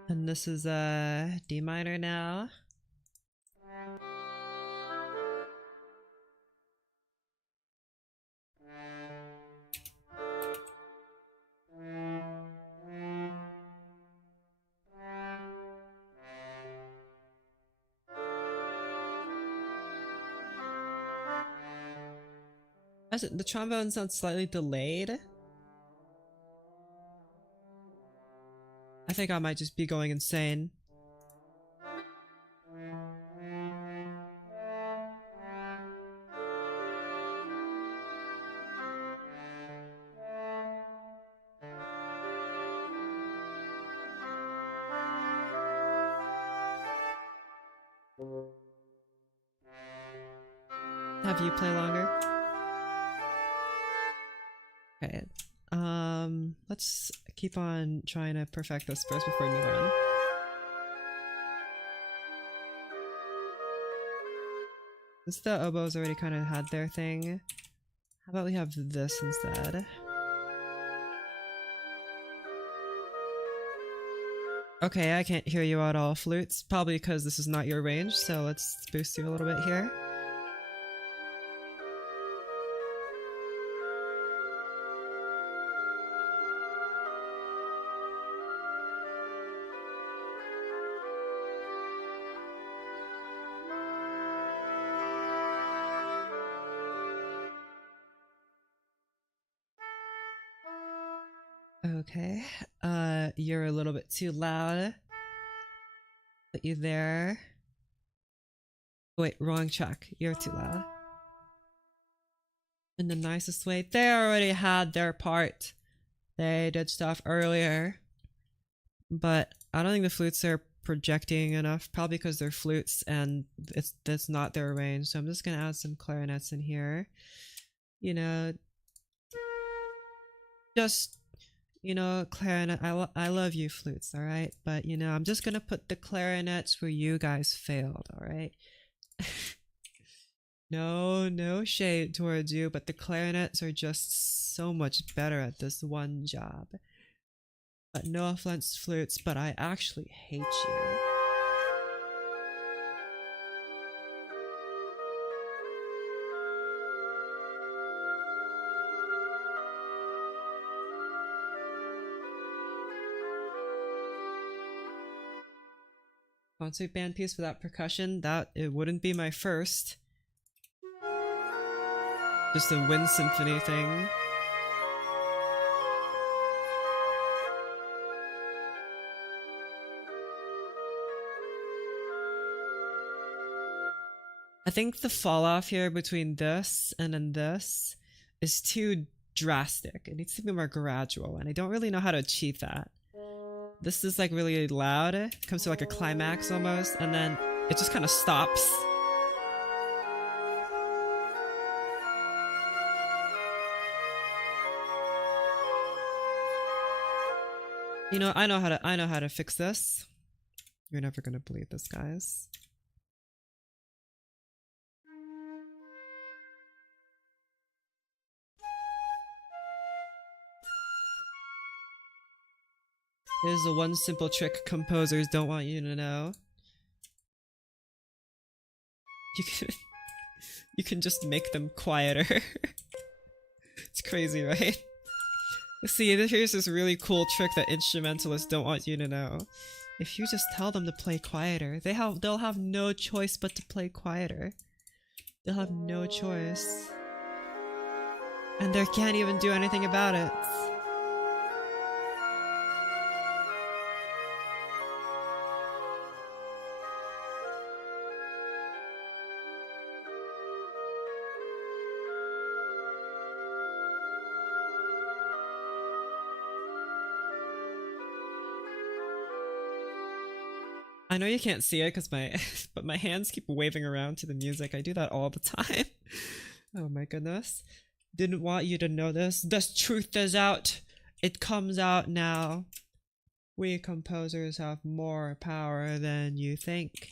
And this is D minor now. The trombone sounds slightly delayed. I think I might just be going insane. have you play longer. Okay. Let's keep on trying to perfect this first before we move on. Since the oboes already kind of had their thing, how about we have this instead? Okay, I can't hear you at all, flutes. Probably because this is not your range, so let's boost you a little bit here. Okay, you're a little bit too loud. Put you there. Wait, wrong track. You're too loud. In the nicest way. They already had their part. They did stuff earlier. But I don't think the flutes are projecting enough, probably because they're flutes and that's not their range. So I'm just gonna add some clarinets in here. You know, just, you know, clarinet. I love you flutes, all right? But you know, I'm just gonna put the clarinets where you guys failed, all right? No shade towards you, but the clarinets are just so much better at this one job. But no offense, flutes, but I actually hate you. Concert band piece without percussion, that it wouldn't be my first. Just a wind symphony thing. I think the fall off here between this and then this is too drastic. It needs to be more gradual, and I don't really know how to achieve that. This is like really loud, it comes to like a climax almost, and then it just kind of stops. You know, I know how to fix this. You're never gonna believe this, guys. Here's the one simple trick composers don't want you to know. You can just make them quieter. It's crazy, right? See, here's this really cool trick that instrumentalists don't want you to know. If you just tell them to play quieter, they'll have no choice but to play quieter. They'll have no choice. And they can't even do anything about it. I know you can't see it because but my hands keep waving around to the music. I do that all the time. Oh my goodness. Didn't want you to know this. The truth is out. It comes out now. We composers have more power than you think.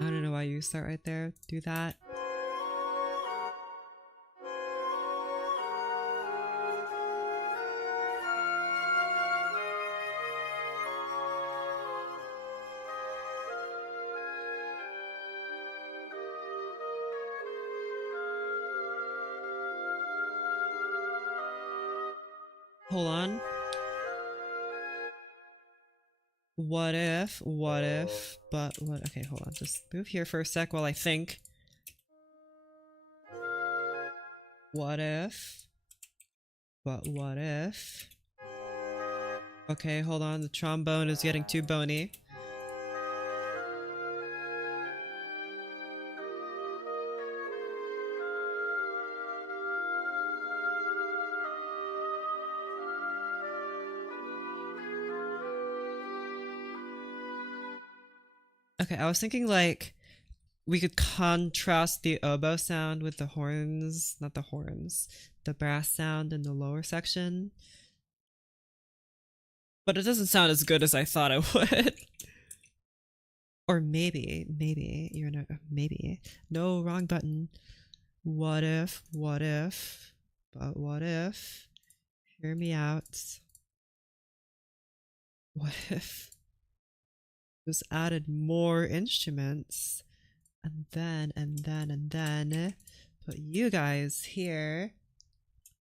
I don't know why you start right there. Do that. Hold on. What if, but what, okay, hold on, just move here for a sec while I think. What if, but what if, okay, hold on, the trombone is getting too bony. Okay, I was thinking like we could contrast the oboe sound with the horns, not the horns, the brass sound in the lower section. But it doesn't sound as good as I thought it would. Or maybe, you're not, maybe. No, wrong button. What if, but what if, hear me out. What if just added more instruments and then put you guys here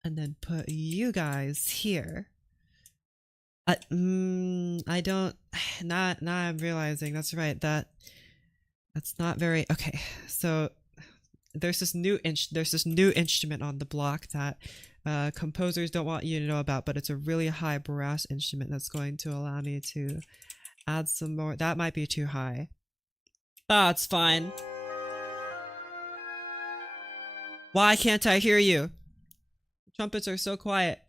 and then put you guys here. I don't. Now I'm realizing that's right. That's not very okay. So there's this new instrument on the block that composers don't want you to know about, but it's a really high brass instrument that's going to allow me to add some more. That might be too high. It's fine. Why can't I hear you? The trumpets are so quiet.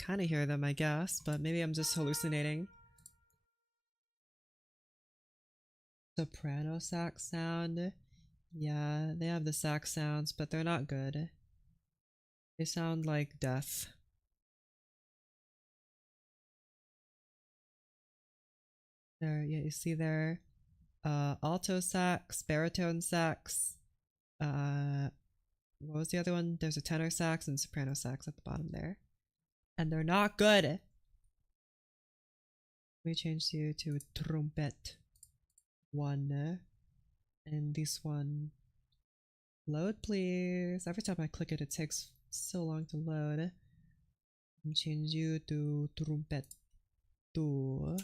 Kind of hear them, I guess, but maybe I'm just hallucinating. Soprano sax sound. Yeah, they have the sax sounds, but they're not good. They sound like death. There, yeah, you see there. Alto sax, baritone sax. What was the other one? There's a tenor sax and soprano sax at the bottom there. And they're not good. We changed you to a trumpet. One. And this one. Load, please. Every time I click it, it takes so long to load. And change you to trumpet. Two.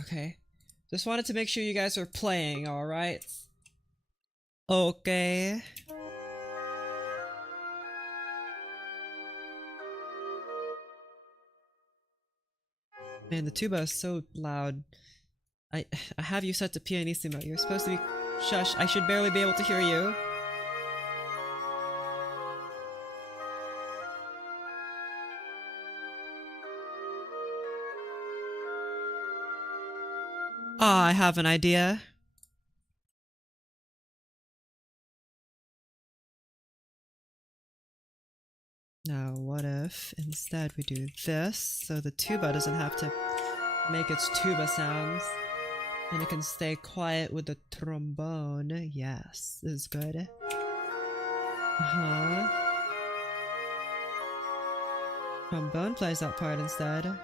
Okay. Just wanted to make sure you guys are playing, alright? Okay. Man, the tuba is so loud. I have you set to pianissimo. You're supposed to be... Shush, I should barely be able to hear you. Ah, I have an idea. Now, what if instead we do this so the tuba doesn't have to make its tuba sounds and it can stay quiet with the trombone? Yes, this is good. Trombone plays that part instead.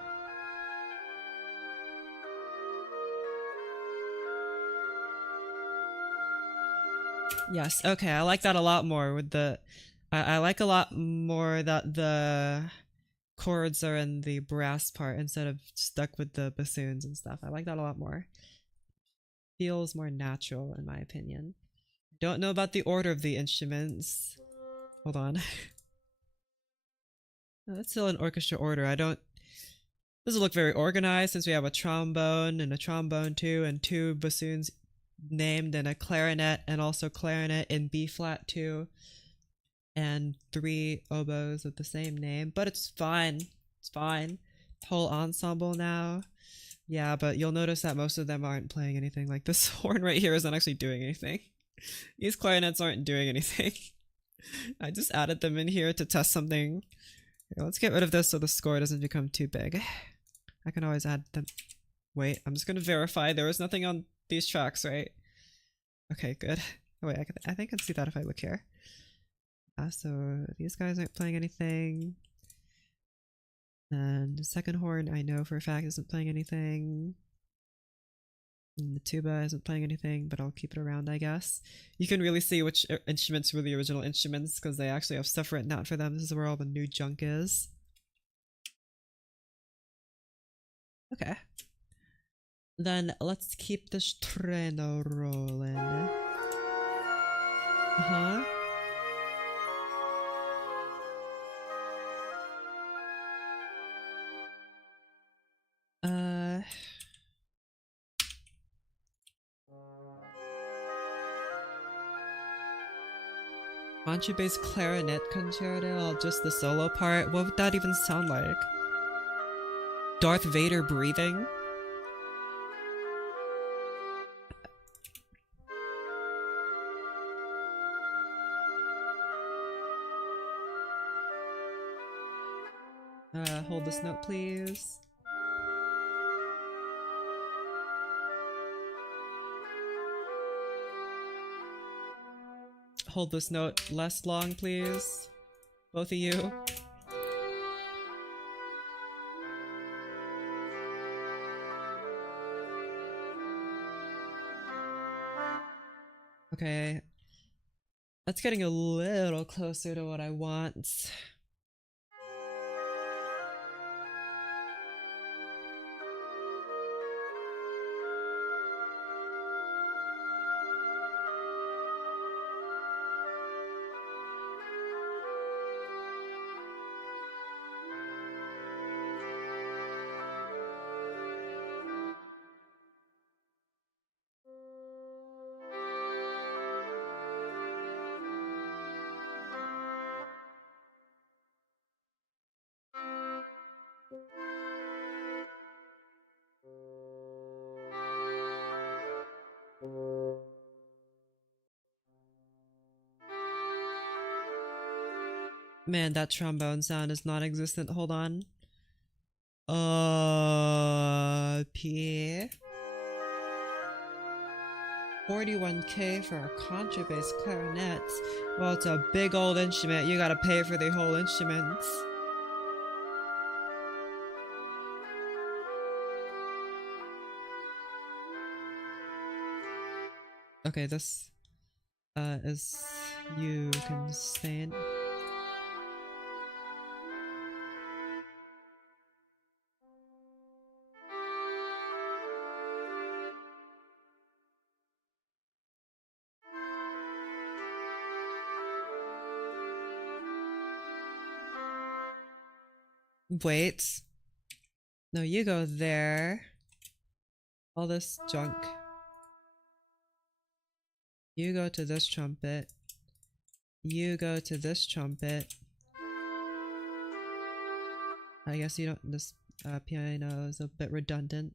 Yes, okay, I like that a lot more with the... I like a lot more that the chords are in the brass part instead of stuck with the bassoons and stuff. I like that a lot more. Feels more natural in my opinion. Don't know about the order of the instruments. Hold on. That's still in orchestra order. I don't... Doesn't look very organized since we have a trombone and a trombone too and two bassoons named and a clarinet and also clarinet in B flat too. And three oboes with the same name, but it's fine. It's fine. Whole ensemble now. Yeah, but you'll notice that most of them aren't playing anything. Like this horn right here isn't actually doing anything. These clarinets aren't doing anything. I just added them in here to test something. Here, let's get rid of this so the score doesn't become too big. I can always add them. Wait, I'm just gonna verify there was nothing on these tracks, right? Okay, good. Oh wait, I think I can see that if I look here. So these guys aren't playing anything. And the second horn I know for a fact isn't playing anything. And the tuba isn't playing anything, but I'll keep it around, I guess. You can really see which instruments were the original instruments because they actually have stuff written out for them. This is where all the new junk is. Okay. Then let's keep this train rolling. Contrabass clarinet concerto, just the solo part. What would that even sound like? Darth Vader breathing? Hold this note, please. Hold this note less long, please. Both of you. Okay. That's getting a little closer to what I want. Man, that trombone sound is non-existent. Hold on. P. 41K for a contrabass clarinet. Well, it's a big old instrument. You gotta pay for the whole instrument. Okay, this is you can stand. Wait. No, you go there. All this junk. You go to this trumpet. You go to this trumpet. I guess you don't. This piano is a bit redundant.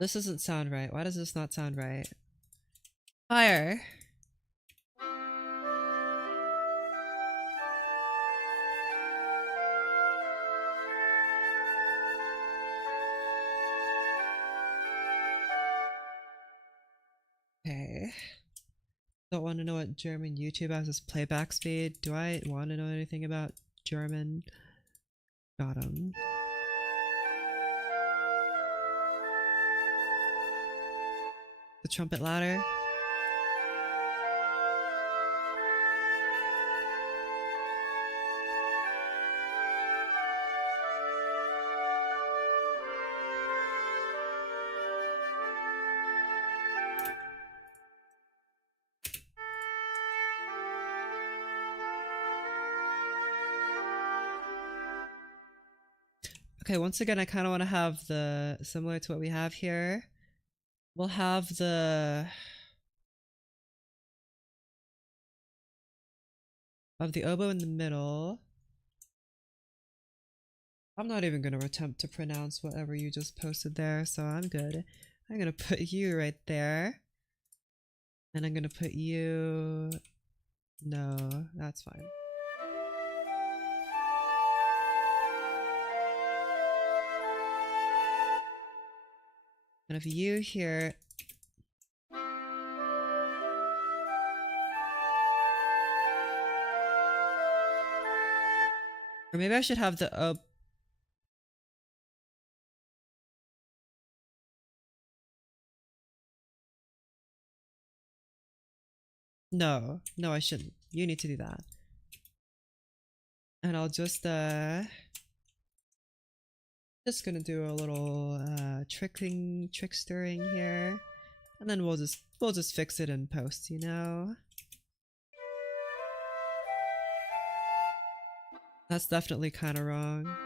This doesn't sound right. Why does this not sound right? Fire! Okay. Don't want to know what German YouTube has as playback speed. Do I want to know anything about German? Got him. The trumpet ladder. Okay, once again, I kind of want to have the, similar to what we have here, we'll have the, of the oboe in the middle. I'm not even going to attempt to pronounce whatever you just posted there, so I'm good. I'm going to put you right there. And I'm going to put you... No, that's fine. And if you here... Or maybe I should have the No, no, I shouldn't. You need to do that. And I'll just gonna do a little trickstering here, and then we'll just fix it in post, you know. That's definitely kind of wrong.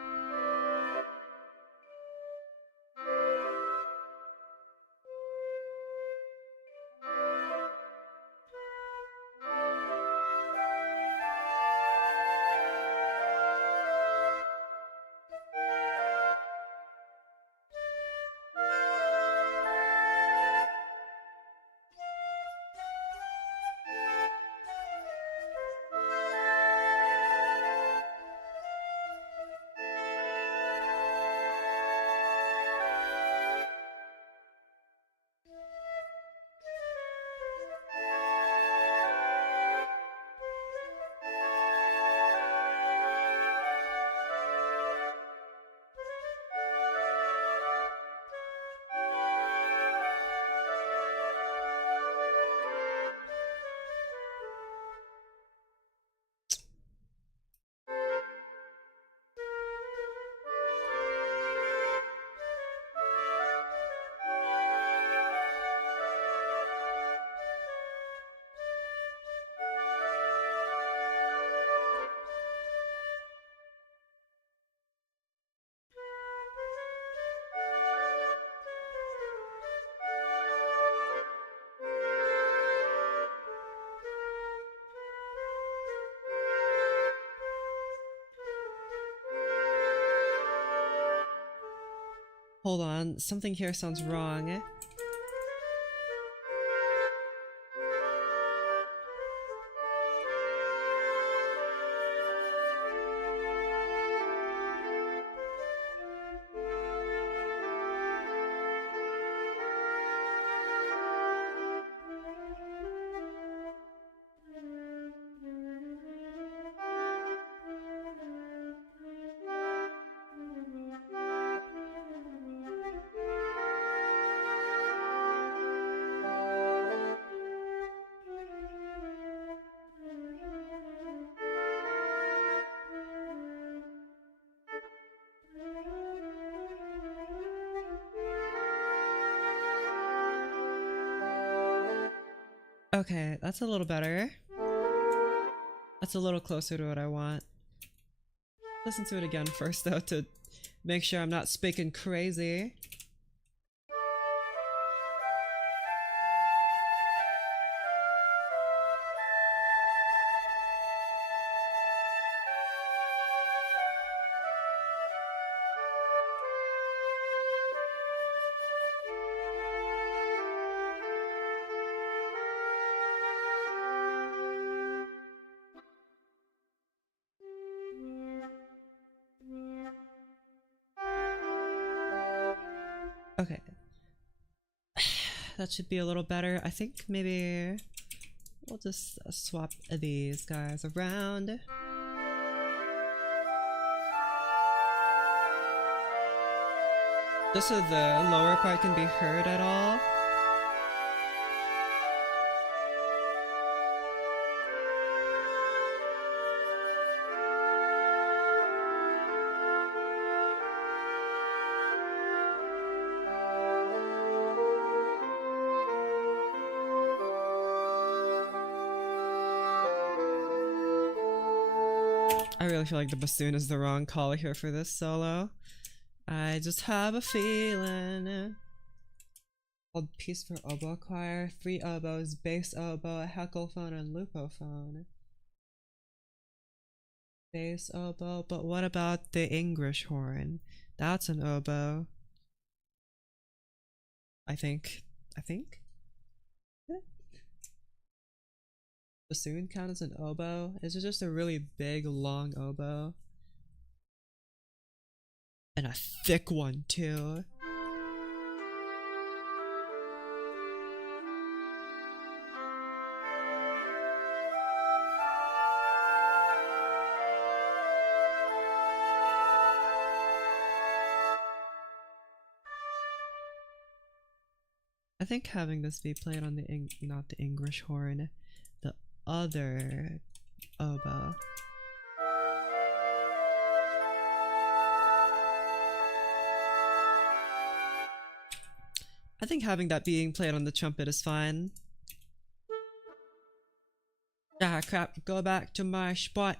Hold on, something here sounds wrong. Okay, that's a little better. That's a little closer to what I want. Listen to it again first though to make sure I'm not speaking crazy. Okay. That should be a little better. I think maybe we'll just swap these guys around. Just so the lower part can be heard at all. I really feel like the bassoon is the wrong call here for this solo. I just have a feeling. Old piece for oboe choir, 3 oboes, bass oboe, a heckelphone, and lupophone. Bass oboe, but what about the English horn? That's an oboe. I think. Yeah. Bassoon count as an oboe? Is it just a really big, long oboe? And a thick one, too. I think having this be played on the not the English horn, the other oboe. I think having that being played on the trumpet is fine. Ah crap, go back to my spot.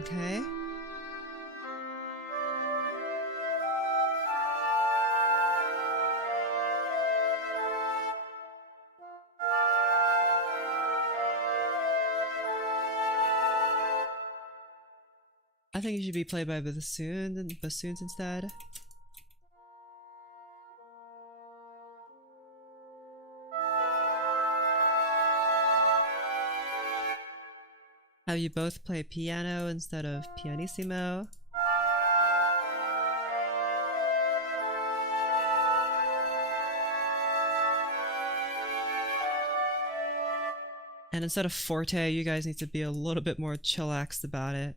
Okay. I think it should be played by bassoons instead. Have you both play piano instead of pianissimo? And instead of forte, you guys need to be a little bit more chillaxed about it.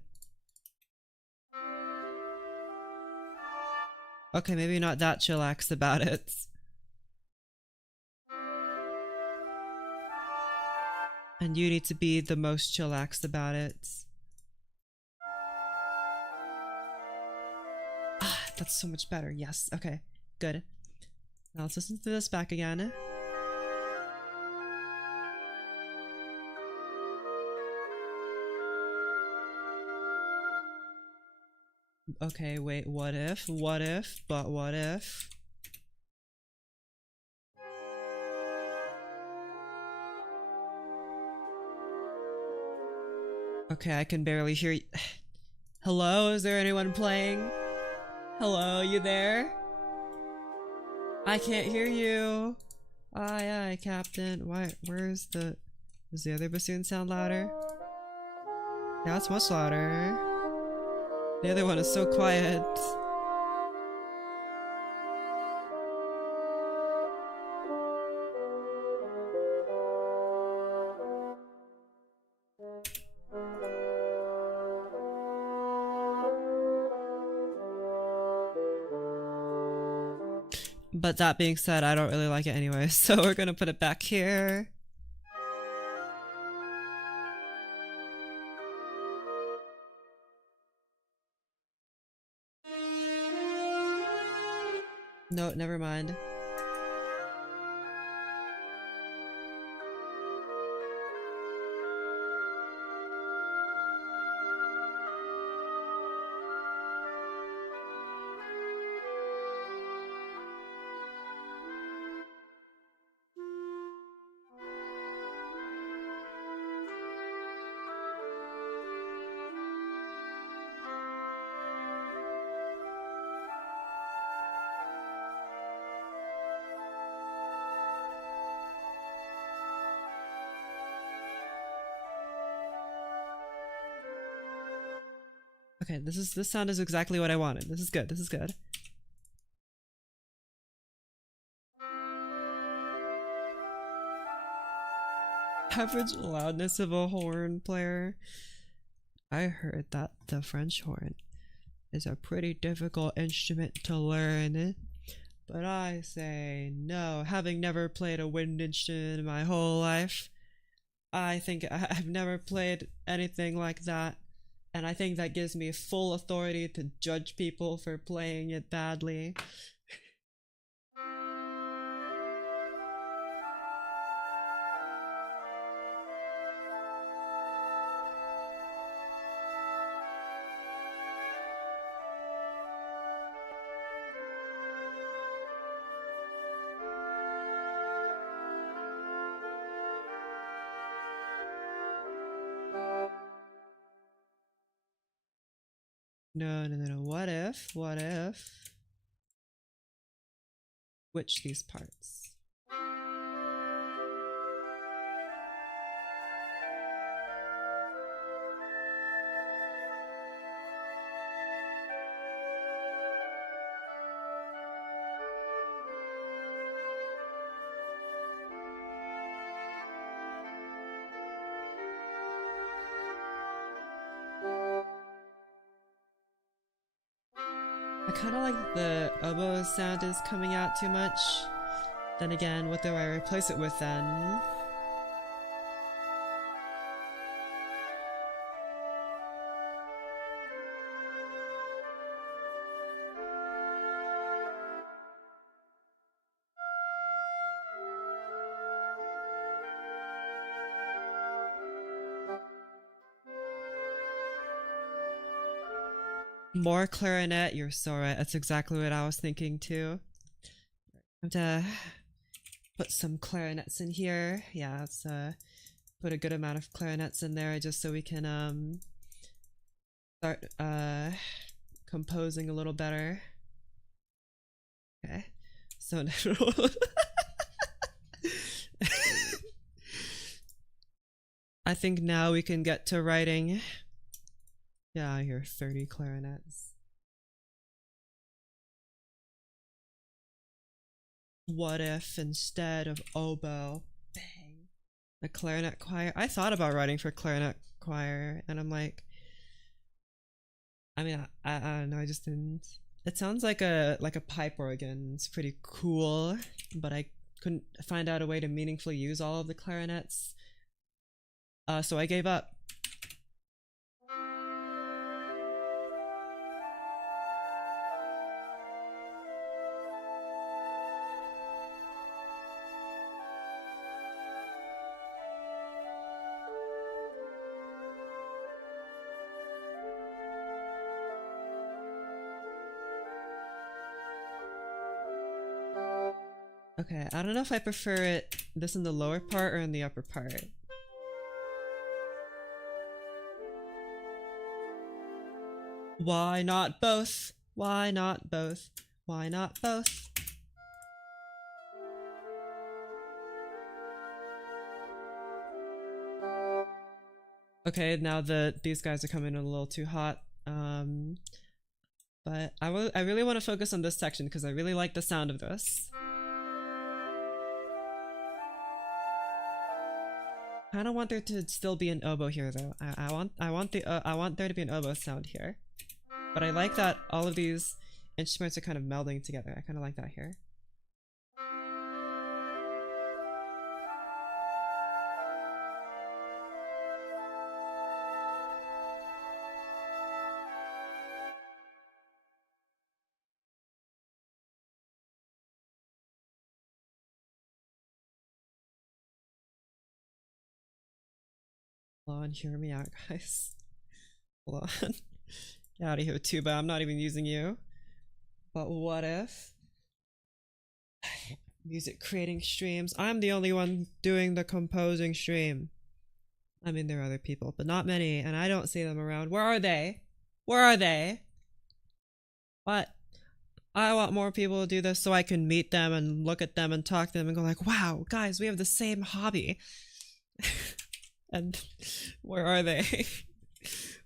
Okay, maybe not that chillaxed about it. And you need to be the most chillaxed about it. Ah, that's so much better. Yes, okay, good. Now let's listen to this back again. Okay, wait, what if, but what if? Okay, I can barely hear you. Hello, is there anyone playing? Hello, you there? I can't hear you. Aye, aye, Captain. Why, where's the... Does the other bassoon sound louder? Yeah, it's much louder. The other one is so quiet. But that being said, I don't really like it anyway, so we're gonna put it back here. No, never mind. Okay, this sound is exactly what I wanted. This is good, this is good. Average loudness of a horn player. I heard that the French horn is a pretty difficult instrument to learn. But I say no, having never played a wind instrument in my whole life, I think I've never played anything like that, and I think that gives me full authority to judge people for playing it badly. No, no, no, no. What if? What if? Which these parts? I kind of like the oboe sound is coming out too much. Then again, what do I replace it with then? More clarinet, you're so right. That's exactly what I was thinking too. I have to put some clarinets in here. Yeah, let's put a good amount of clarinets in there just so we can start composing a little better. Okay. So I think now we can get to writing. Yeah, I hear 30 clarinets. What if instead of oboe, bang, a clarinet choir? I thought about writing for clarinet choir, and I'm like, I mean, I don't know, I just didn't. It sounds like a pipe organ. It's pretty cool, but I couldn't find out a way to meaningfully use all of the clarinets. So I gave up. Okay, I don't know if I prefer this in the lower part or in the upper part. Why not both? Why not both? Why not both? Okay, now that these guys are coming in a little too hot. But I really want to focus on this section because I really like the sound of this. I don't want there to still be an oboe here though. I want there to be an oboe sound here. But I like that all of these instruments are kind of melding together. I kind of like that here. Hold on, hear me out, guys. Hold on. Get out of here, tuba. I'm not even using you. But what if music creating streams? I'm the only one doing the composing stream. I mean, there are other people, but not many, and I don't see them around. Where are they? Where are they? What? I want more people to do this so I can meet them and look at them and talk to them and go like, wow, guys, we have the same hobby. And where are they?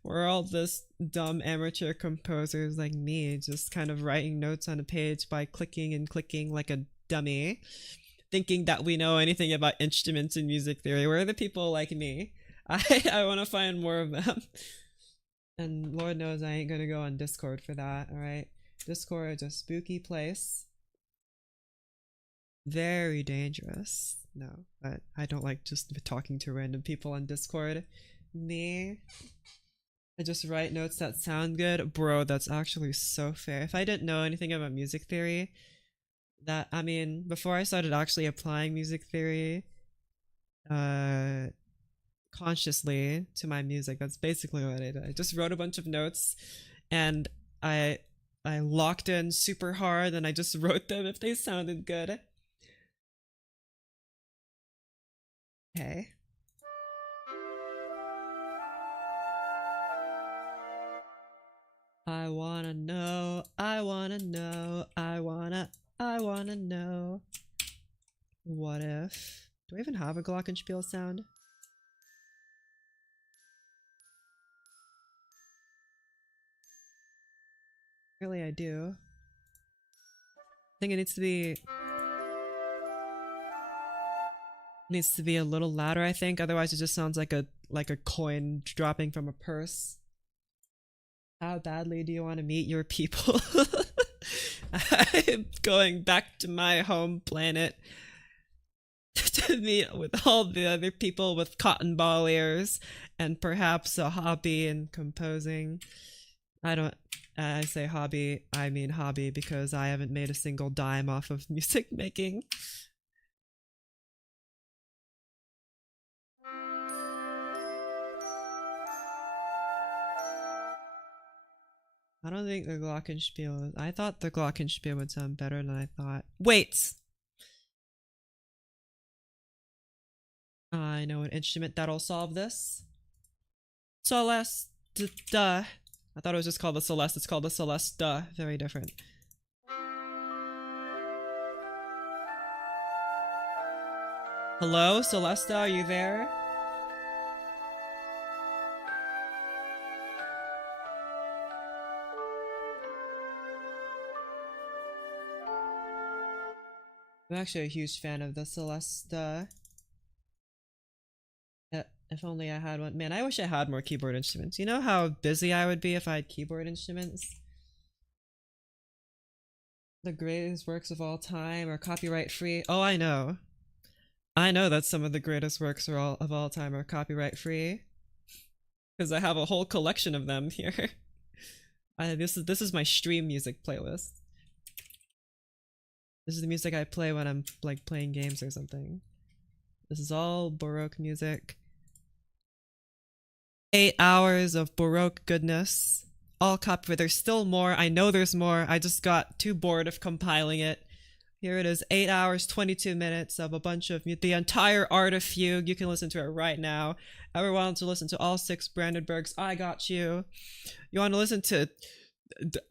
We're all just dumb amateur composers like me, just kind of writing notes on a page by clicking and clicking like a dummy, thinking that we know anything about instruments and music theory. Where are the people like me? I want to find more of them. And Lord knows I ain't gonna go on Discord for that, alright? Discord is a spooky place. Very dangerous. No, but I don't like just talking to random people on Discord. Me, I just write notes that sound good. Bro, that's actually so fair. If I didn't know anything about music theory, I mean, before I started actually applying music theory, consciously to my music, that's basically what I did. I just wrote a bunch of notes and I locked in super hard and I just wrote them if they sounded good. Okay. I wanna know, I wanna know, I wanna know. What if... Do I even have a glockenspiel sound? Really, I do. I think it needs to be... Needs to be a little louder, I think. Otherwise it just sounds like a coin dropping from a purse. How badly do you want to meet your people? I'm going back to my home planet to meet with all the other people with cotton ball ears and perhaps a hobby in composing. I say hobby, I mean hobby because I haven't made a single dime off of music making. I don't think the Glockenspiel. I thought the Glockenspiel would sound better than I thought. Wait! I know an instrument that'll solve this. Celeste. Duh. I thought it was just called the Celeste. It's called the Celeste. Duh. Very different. Hello, Celeste? Are you there? I'm actually a huge fan of the Celeste. If only I had one. Man, I wish I had more keyboard instruments. You know how busy I would be if I had keyboard instruments? The greatest works of all time are copyright free. Oh, I know. I know that some of the greatest works of all time are copyright free. Because I have a whole collection of them here. This is my stream music playlist. This is the music I play when I'm like playing games or something. This is all Baroque music. 8 hours of Baroque goodness. All copyright. There's still more. I know there's more. I just got too bored of compiling it. Here it is, 8 hours, 22 minutes of a bunch of the entire Art of Fugue. You can listen to it right now. Ever wanted to listen to all 6 Brandenburgs? I got you. You want to listen to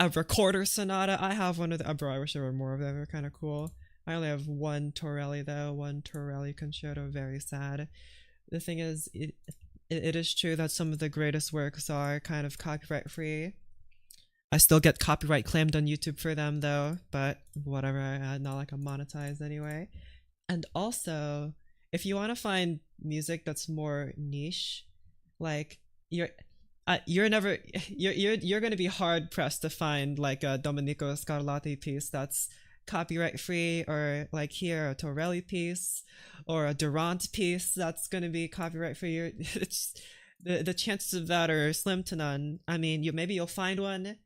a recorder sonata? I have one of the. Bro, I wish there were more of them. They're kind of cool. I only have one Torelli though. One Torelli concerto. Very sad. The thing is, it is true that some of the greatest works are kind of copyright free. I still get copyright claimed on YouTube for them though, but whatever, not like I'm monetized anyway. And also, if you want to find music that's more niche, like you're never you're gonna be hard pressed to find like a Domenico Scarlatti piece that's copyright free, or like here a Torelli piece or a Durant piece that's gonna be copyright free. It's the chances of that are slim to none. I mean, maybe you'll find one,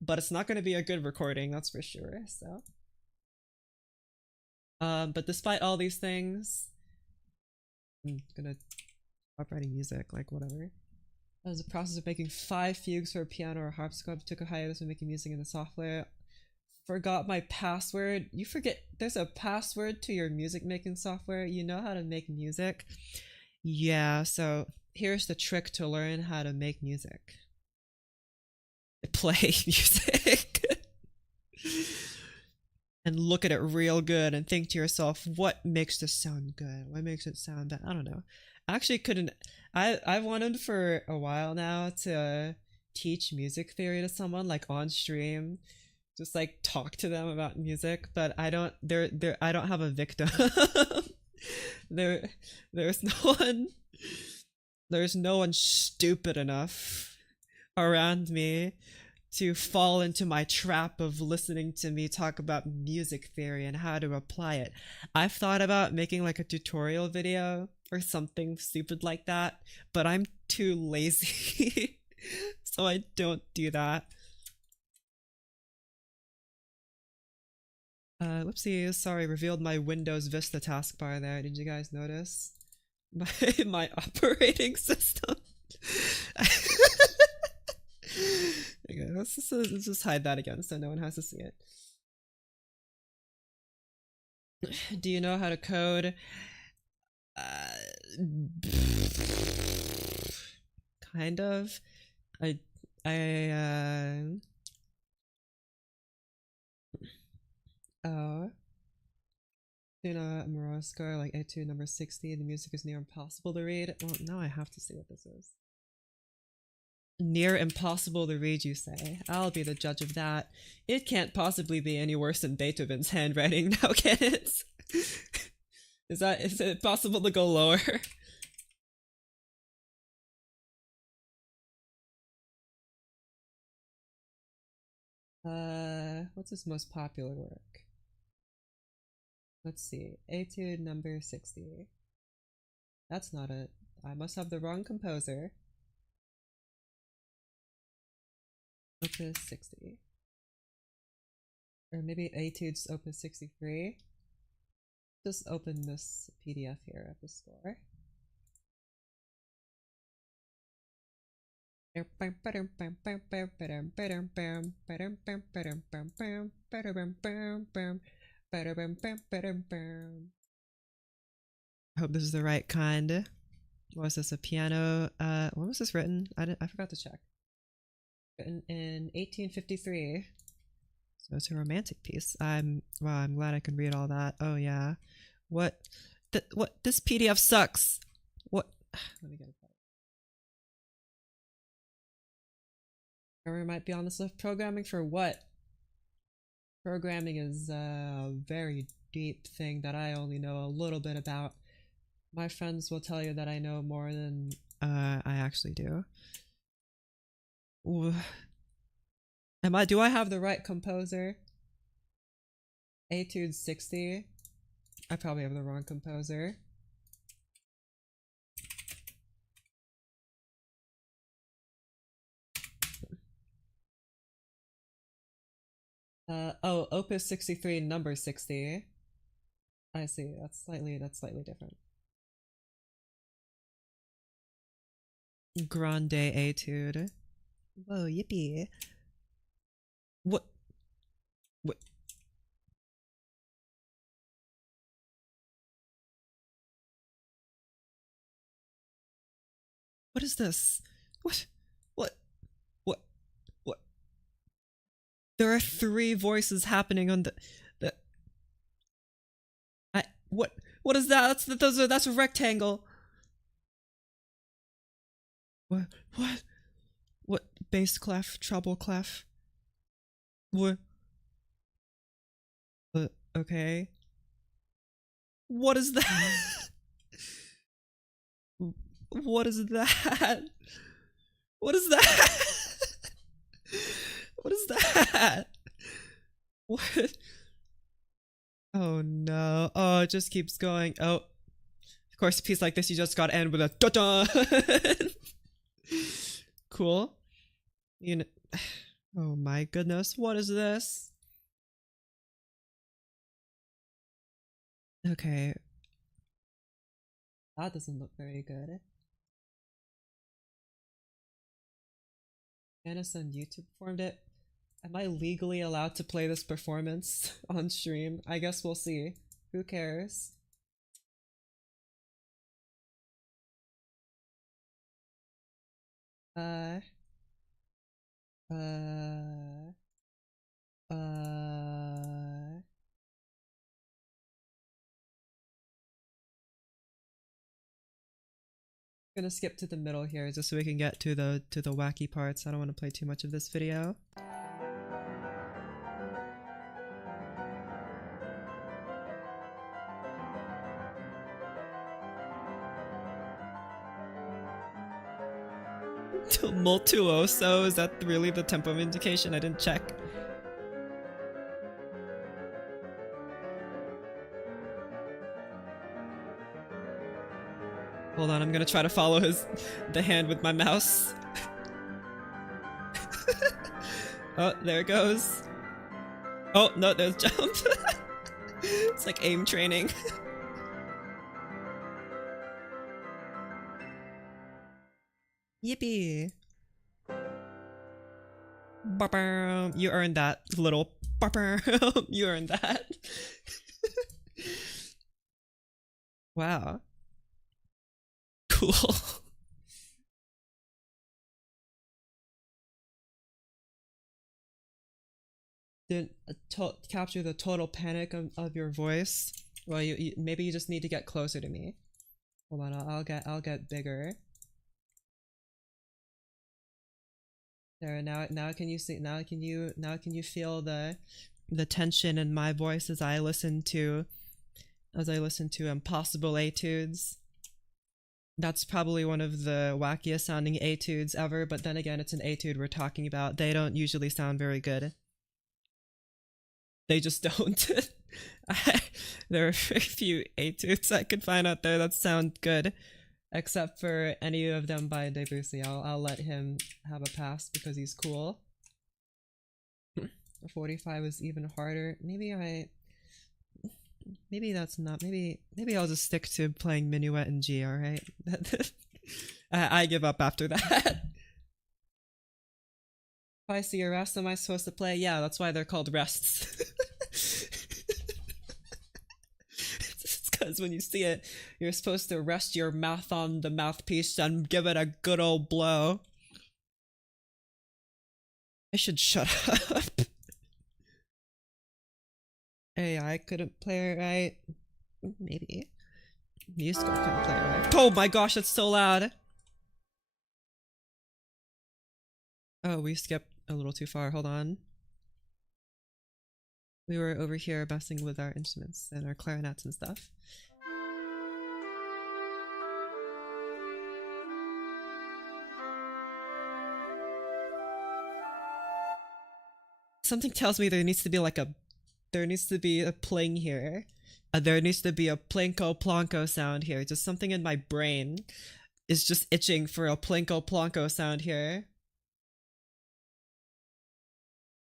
but it's not going to be a good recording, that's for sure. So but despite all these things, I'm gonna stop writing music, like whatever. I was in the process of making 5 fugues for a piano or harpsichord, took a hiatus when making music in the software. Forgot my password. You forget there's a password to your music making software? You know how to make music? Yeah, so here's the trick to learn how to make music. Play music. And look at it real good and think to yourself, what makes this sound good? What makes it sound bad? I don't know. I actually couldn't. I've wanted for a while now to teach music theory to someone, like on stream, just like talk to them about music, but I don't. I don't have a victim. There's no one. There's no one stupid enough around me to fall into my trap of listening to me talk about music theory and how to apply it. I've thought about making like a tutorial video or something stupid like that, but I'm too lazy. So I don't do that. Whoopsie, sorry, revealed my Windows Vista taskbar there. Did you guys notice? My operating system. Okay, let's just hide that again so no one has to see it. Do you know how to code? Kind of. I oh, Tuna Morosco, like Etude number 60. The music is near impossible to read. Well, now I have to see what this is. Near impossible to read, you say? I'll be the judge of that. It can't possibly be any worse than Beethoven's handwriting, now can it? Is it possible to go lower? What's his most popular work? Let's see. Etude number 60. That's not it. I must have the wrong composer. Opus 60. Or maybe Etudes Opus 63. Just open this PDF here at the store. Hope this is the right kind. Was this a piano? When was this written? I forgot to check. Written in 1853. So it's a romantic piece. I'm glad I can read all that. Oh yeah. What? What? This PDF sucks. What? Let me get it. Or we might be on this list. Programming for what? Programming is a very deep thing that I only know a little bit about. My friends will tell you that I know more than I actually do. Do I have the right composer? Etude 60. I probably have the wrong composer. Oh, Opus 63, number 60. I see. That's slightly different. Grande Etude. Whoa, yippee. What? What? What is this? What? What? What? What? There are 3 voices happening on the. What is that? That's a rectangle. What? What? What? Bass clef, treble clef. What? Okay. What is that? What is that? What is that? What is that? What? Oh no. Oh, it just keeps going. Oh. Of course, a piece like this, you just gotta end with a da-da. Cool. You know. Oh my goodness. What is this? Okay. That doesn't look very good. Anison YouTube performed it. Am I legally allowed to play this performance on stream? I guess we'll see. Who cares? Uh. Uh. Uh. Gonna skip to the middle here just so we can get to the wacky parts. I don't want to play too much of this video. Multuoso, is that really the tempo indication? I didn't check. Hold on, I'm gonna try to follow the hand with my mouse. Oh, there it goes. Oh, no, there's jump. It's like aim training. Yippee. You earned that, little. You earned that. Wow. Cool. Didn't capture the total panic of your voice. Well, maybe you just need to get closer to me. Hold on, I'll get bigger. There, now can you see? Now can you feel the tension in my voice as I listen to impossible etudes? That's probably one of the wackiest sounding etudes ever, but then again, it's an etude we're talking about. They don't usually sound very good. They just don't. There are very few etudes I could find out there that sound good, except for any of them by Debussy. I'll let him have a pass because he's cool. The 45 is even harder. Maybe that's not. Maybe I'll just stick to playing Minuet in G. All right. I give up after that. If I see a rest, am I supposed to play? Yeah, that's why they're called rests. It's because when you see it, you're supposed to rest your mouth on the mouthpiece and give it a good old blow. I should shut up. AI couldn't play it right. Maybe. Musical couldn't play it right. Oh my gosh, it's so loud! Oh, we skipped a little too far. Hold on. We were over here messing with our instruments and our clarinets and stuff. Something tells me there needs to be a pling here. There needs to be a plinko plonko sound here. Just something in my brain is just itching for a plinko plonko sound here.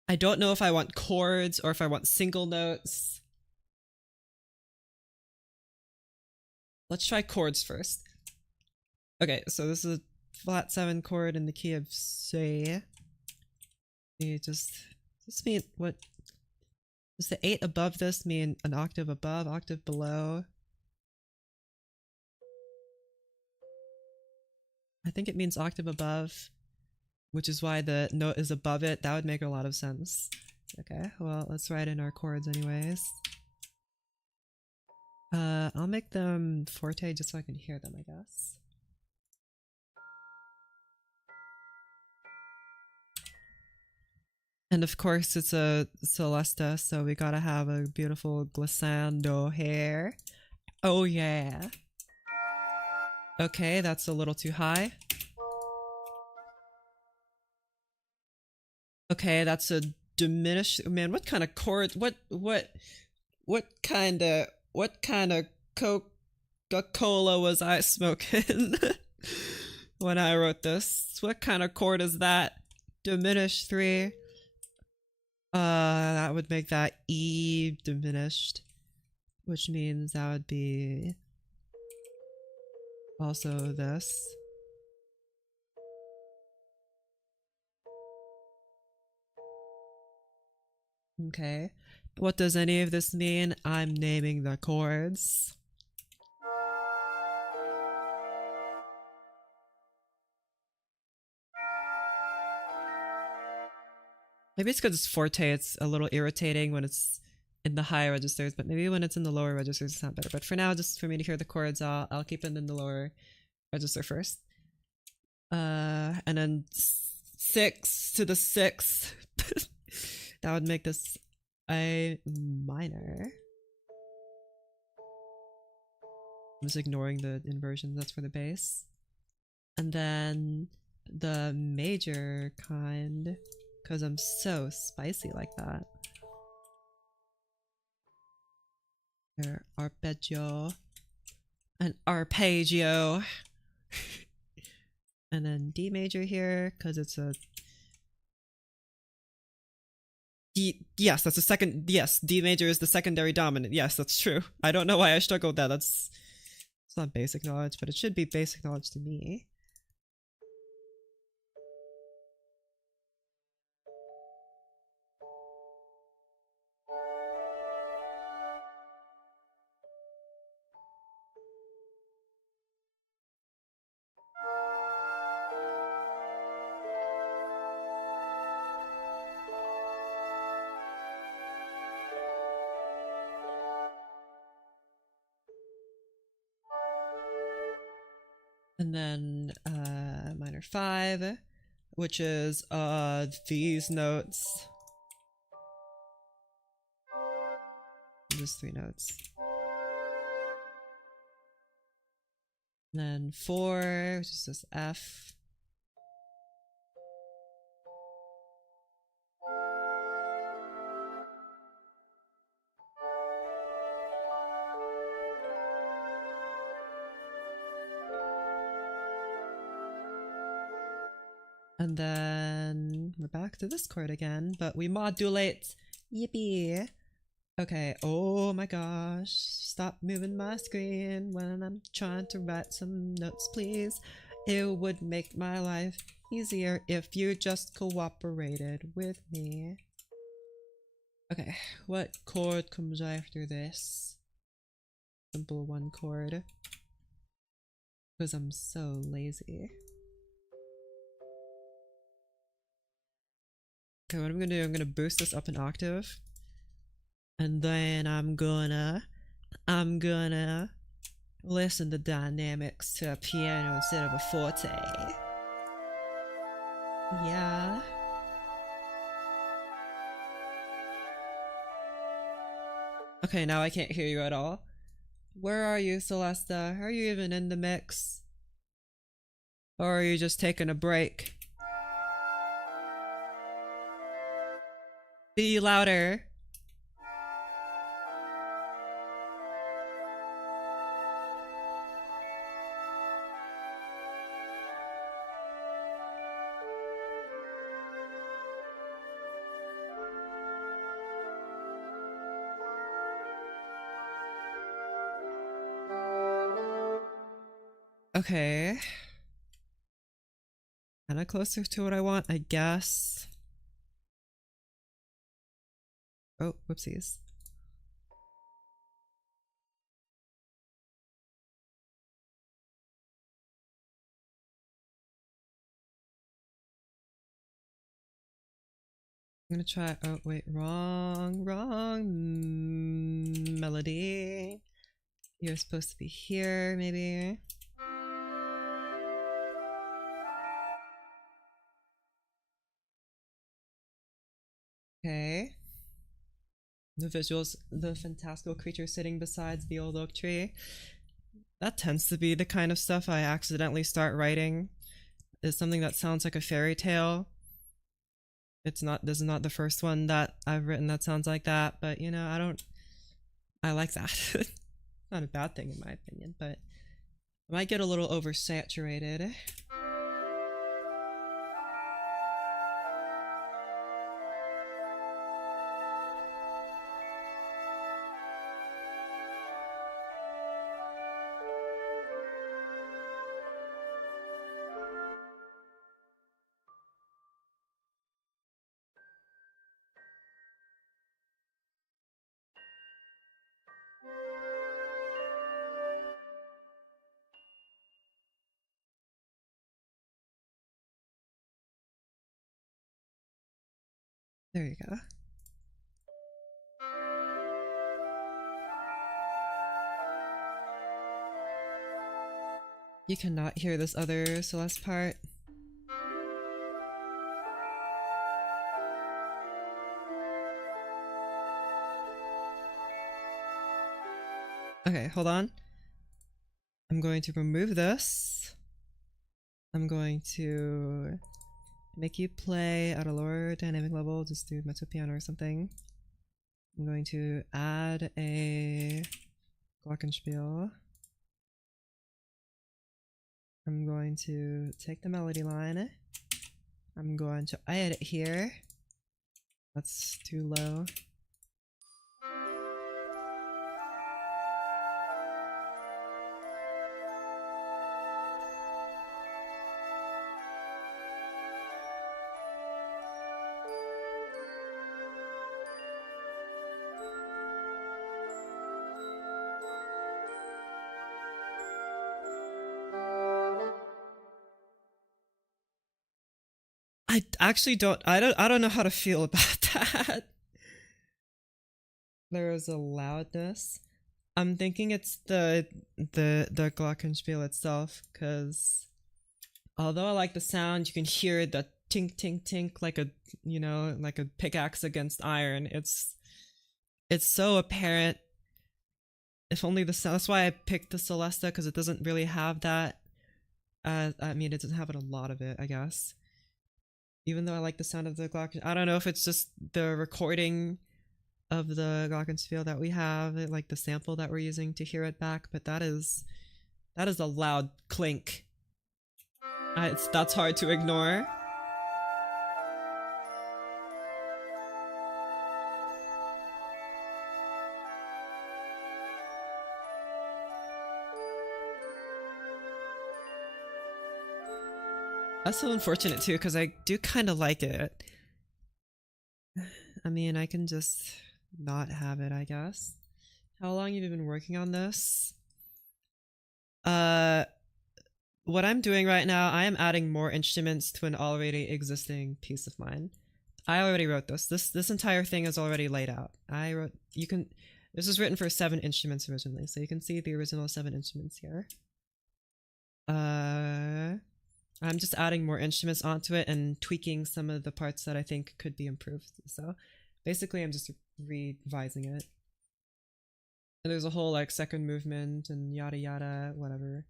I don't know if I want chords or if I want single notes. Let's try chords first. Okay, so this is a flat 7 chord in the key of C. Does this mean what? Does the 8 above this mean an octave above, octave below? I think it means octave above, which is why the note is above it. That would make a lot of sense. Okay, well, let's write in our chords anyways. I'll make them forte just so I can hear them, I guess. And of course it's a Celesta, so we gotta have a beautiful glissando here. Oh yeah. Okay, that's a little too high. Okay, that's a diminished. Man, what kind of chord? What kind of Coca-Cola was I smoking when I wrote this? What kind of chord is that? Diminished 3. That would make that E diminished, which means that would be also this. Okay. What does any of this mean? I'm naming the chords. Maybe it's because it's forte, it's a little irritating when it's in the high registers, but maybe when it's in the lower registers it's not better. But for now, just for me to hear the chords, I'll keep it in the lower register first. And then 6 to the 6. That would make this a minor. I'm just ignoring the inversions, that's for the bass. And then the major kind, because I'm so spicy like that. Arpeggio. An arpeggio. And then D major here, because it's a D. Yes, that's the second. Yes, D major is the secondary dominant. Yes, that's true. I don't know why I struggled with that. It's not basic knowledge, but it should be basic knowledge to me. And then minor 5, which is these notes. Just 3 notes. And then 4, which is this F. And then we're back to this chord again, but we modulate. Yippee! Okay, oh my gosh. Stop moving my screen when I'm trying to write some notes, please. It would make my life easier if you just cooperated with me. Okay, what chord comes after this? Simple one chord. Because I'm so lazy. Okay, what I'm gonna do, I'm gonna boost this up an octave. And then I'm gonna listen to dynamics to a piano instead of a forte. Yeah. Okay, now I can't hear you at all. Where are you, Celesta? Are you even in the mix? Or are you just taking a break? Be louder. Okay. Kinda closer to what I want, I guess. Oh, whoopsies. I'm gonna try. Oh, wait, wrong melody. You're supposed to be here, maybe. Okay. The visuals, the fantastical creature sitting beside the old oak tree. That tends to be the kind of stuff I accidentally start writing. Is something that sounds like a fairy tale. It's not, this is not the first one that I've written that sounds like that, but you know, I like that. Not a bad thing in my opinion, but I might get a little oversaturated. There you go. You cannot hear this other Celeste part. Okay, hold on. I'm going to remove this. I'm going to make you play at a lower dynamic level, just do mezzo piano or something. I'm going to add a glockenspiel. I'm going to take the melody line. I'm going to add it here. That's too low. I actually I don't know how to feel about that. There is a loudness. I'm thinking it's the glockenspiel itself, because although I like the sound, you can hear the tink tink tink like a, you know, like a pickaxe against iron. It's so apparent. If only the sound. That's why I picked the Celesta, because it doesn't really have that. I mean, it doesn't have it a lot of it, I guess. Even though I like the sound of the glocken, I don't know if it's just the recording of the glockenspiel that we have, like the sample that we're using to hear it back, but that is a loud clink. That's hard to ignore. That's so unfortunate too, because I do kind of like it. I mean, I can just not have it, I guess. How long have you been working on this? Uh, what I'm doing right now, I am adding more instruments to an already existing piece of mine. I already wrote this. This entire thing is already laid out. I wrote. You can. This was written for 7 instruments originally, so you can see the original 7 instruments here. I'm just adding more instruments onto it and tweaking some of the parts that I think could be improved. So basically, I'm just revising it. And there's a whole like second movement and yada yada, whatever.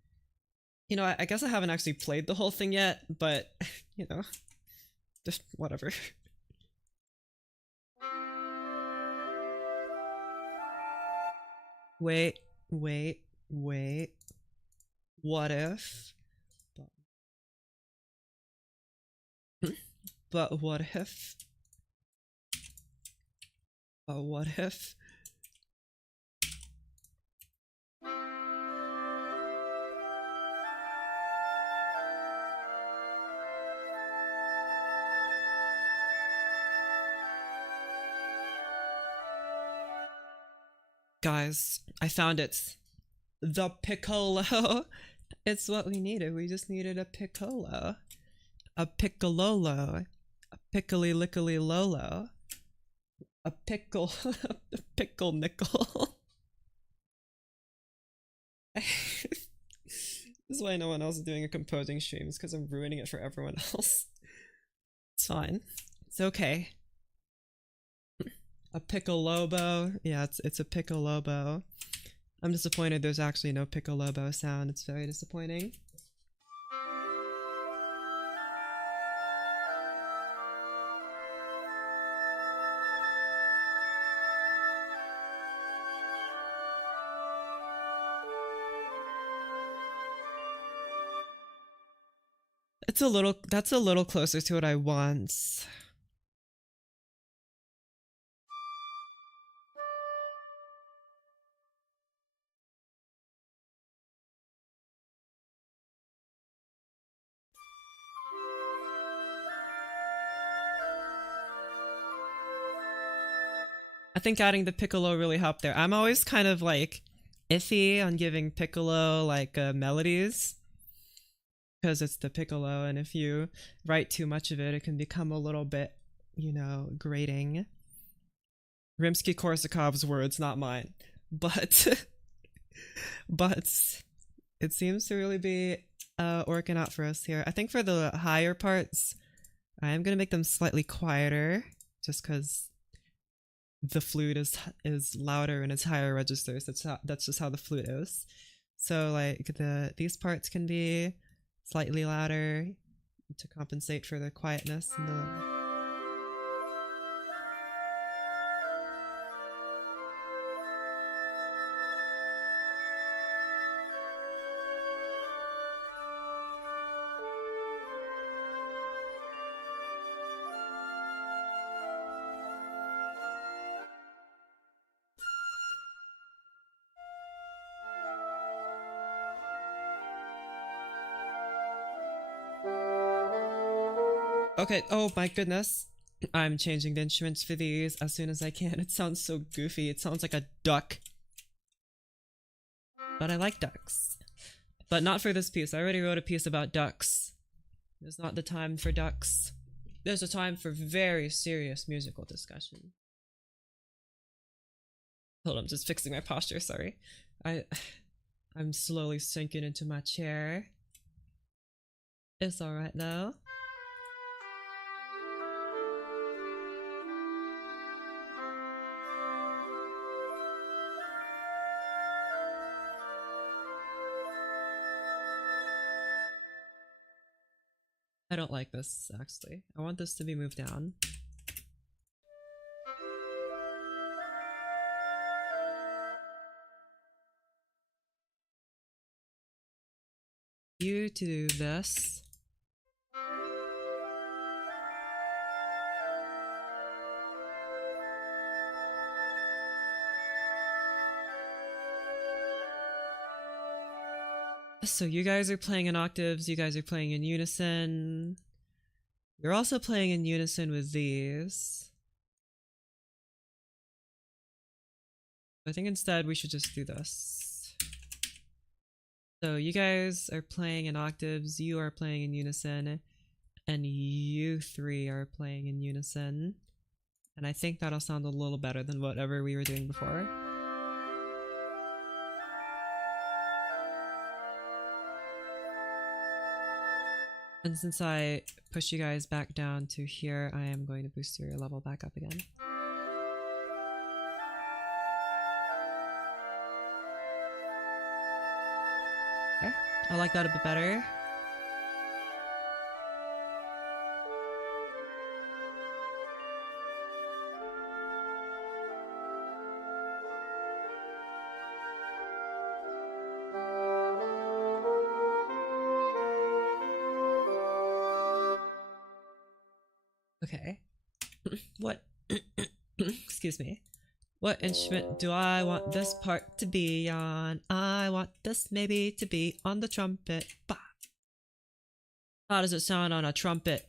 You know, I guess I haven't actually played the whole thing yet, but you know, just whatever. Wait, wait, wait. What if? But what if? But what if? Guys, I found it. The piccolo. It's what we needed. We just needed a piccolo. A piccololo. A pickly lickly lolo. A pickle. A pickle nickel. This is why no one else is doing a composing streams, because I'm ruining it for everyone else. It's fine. It's okay. A piccolobo. Yeah, it's a piccolobo. I'm disappointed there's actually no piccolobo sound. It's very disappointing. That's a little closer to what I want. I think adding the piccolo really helped there. I'm always kind of like iffy on giving piccolo like melodies because it's the piccolo, and if you write too much of it, it can become a little bit, you know, grating. Rimsky-Korsakov's words, not mine, but but it seems to really be working out for us here. I think for the higher parts, I am gonna make them slightly quieter, just because the flute is louder in its higher registers. That's just how the flute is. So like these parts can be slightly louder to compensate for the quietness and the. Okay, oh my goodness. I'm changing the instruments for these as soon as I can. It sounds so goofy. It sounds like a duck. But I like ducks. But not for this piece. I already wrote a piece about ducks. There's not the time for ducks. There's a time for very serious musical discussion. Hold on, I'm just fixing my posture, sorry. I'm slowly sinking into my chair. It's alright though. I don't like this, actually. I want this to be moved down. You to do this. So you guys are playing in octaves, you guys are playing in unison. You're also playing in unison with these. I think instead we should just do this. So you guys are playing in octaves, you are playing in unison, and you three are playing in unison. And I think that'll sound a little better than whatever we were doing before. And since I pushed you guys back down to here, I am going to boost your level back up again. Okay, I like that a bit better. Okay. What? Excuse me. What instrument do I want this part to be on? I want this maybe to be on the trumpet. Bah! How does it sound on a trumpet?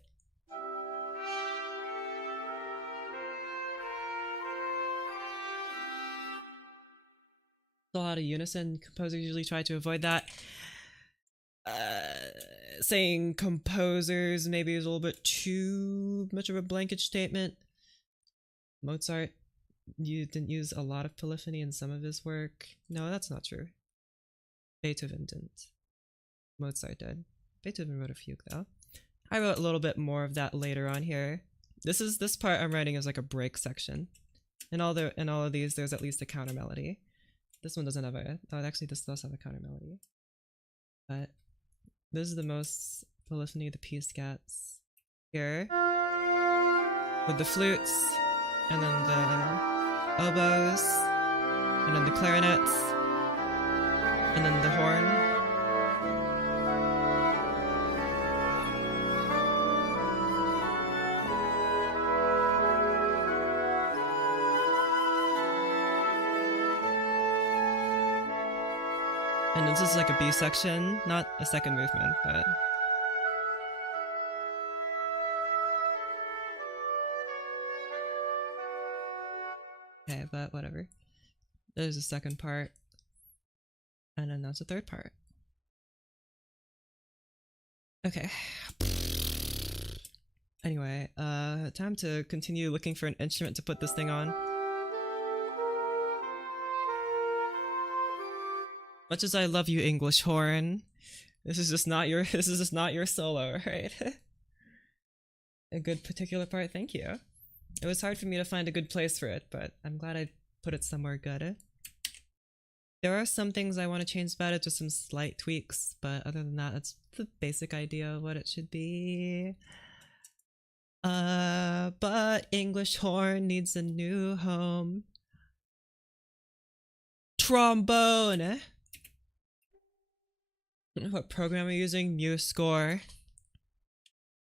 A lot of unison. Composers usually try to avoid that. Saying composers maybe is a little bit too much of a blanket statement. Mozart, you didn't use a lot of polyphony in some of his work. No, that's not true. Beethoven didn't. Mozart did. Beethoven wrote a fugue though. I wrote a little bit more of that later on here. This part I'm writing is like a break section. In all of these, there's at least a counter melody. This one doesn't have a. Oh, actually, this does have a counter melody. But this is the most polyphony the piece gets here, with the flutes, and then the oboes, and then the clarinets, and then the horn. And this is like a B section, not a second movement, but... Okay, but whatever. There's a second part. And then that's a third part. Okay. Anyway, time to continue looking for an instrument to put this thing on. Much as I love you, English horn, this is just not your solo, right? A good particular part, thank you. It was hard for me to find a good place for it, but I'm glad I put it somewhere good. There are some things I want to change about it, just some slight tweaks, but other than that, that's the basic idea of what it should be. But English horn needs a new home. Trombone! What program are you using? MuseScore.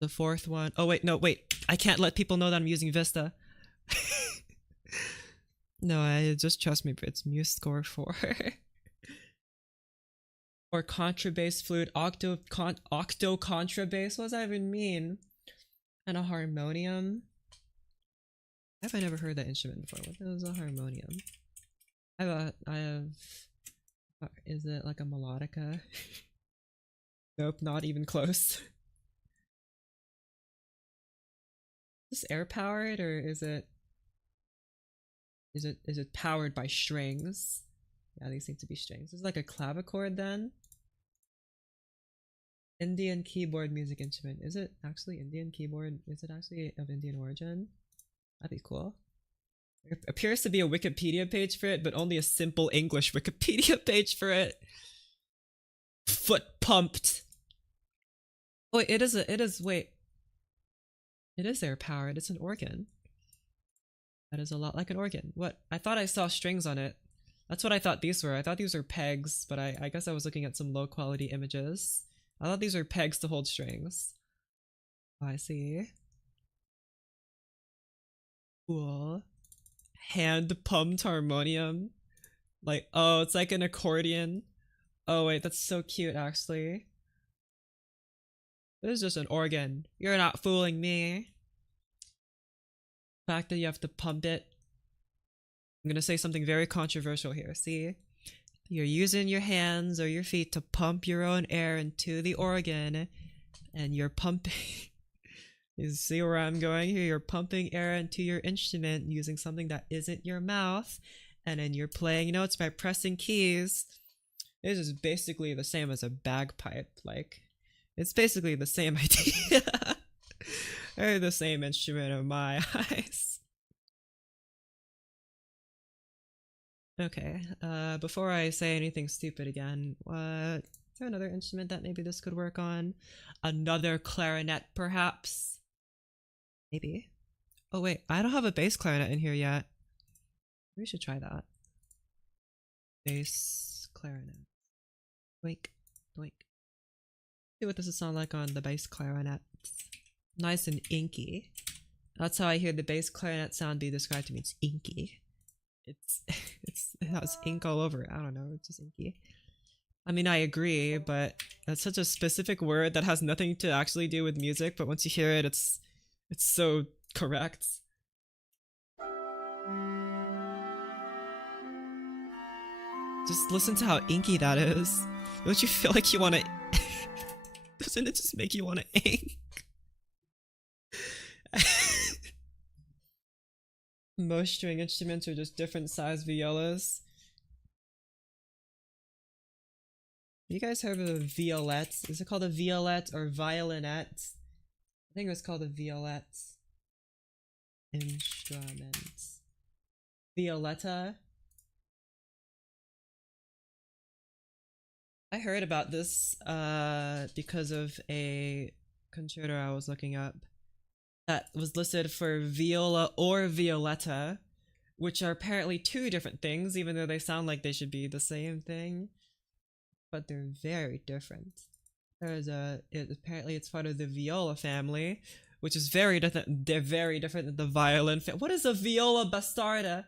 The fourth one. Oh wait, no, wait. I can't let people know that I'm using Vista. No, I just trust me, but it's MuseScore 4. Or contrabass flute, octo contrabass. What does that even mean? And a harmonium. Have I never heard that instrument before? What is a harmonium? I have. Is it like a melodica? Nope, not even close. Is this air powered or is it powered by strings? Yeah, these seem to be strings. Is it like a clavichord then? Indian keyboard music instrument. Is it actually Indian keyboard? Is it actually of Indian origin? That'd be cool. There appears to be a Wikipedia page for it, but only a simple English Wikipedia page for it. Foot pumped. Wait, it is air powered. It's an organ. That is a lot like an organ. What? I thought I saw strings on it. That's what I thought these were. I thought these were pegs, but I guess I was looking at some low quality images. I thought these were pegs to hold strings. Oh, I see. Cool. Hand pumped harmonium. Like, oh, it's like an accordion. Oh wait, that's so cute actually. This is just an organ. You're not fooling me. The fact that you have to pump it. I'm gonna say something very controversial here. See? You're using your hands or your feet to pump your own air into the organ, and you're pumping. You see where I'm going here? You're pumping air into your instrument using something that isn't your mouth, and then you're playing notes by pressing keys. This is basically the same as a bagpipe. Like, it's basically the same idea. Or the same instrument in my eyes. Okay, before I say anything stupid again, is there another instrument that maybe this could work on? Another clarinet, perhaps? Maybe. Oh wait, I don't have a bass clarinet in here yet. We should try that. Bass clarinet. Doink, doink. See what this would sound like on the bass clarinet. Nice and inky. That's how I hear the bass clarinet sound be described to me. It's inky. It has ink all over it. I don't know, it's just inky. I mean, I agree, but that's such a specific word that has nothing to actually do with music, but once you hear it, it's so correct. Just listen to how inky that is. Don't you feel like you want to... Doesn't it just make you want to ink? Most string instruments are just different size violas. You guys heard of a violette? Is it called a violette or violinette? I think it was called a violette. Instrument. Violetta. I heard about this because of a concerto I was looking up that was listed for viola or violetta, which are apparently two different things, even though they sound like they should be the same thing, but they're very different. Apparently it's part of the viola family, which is very different. They're very different than the violin. What is a viola bastarda?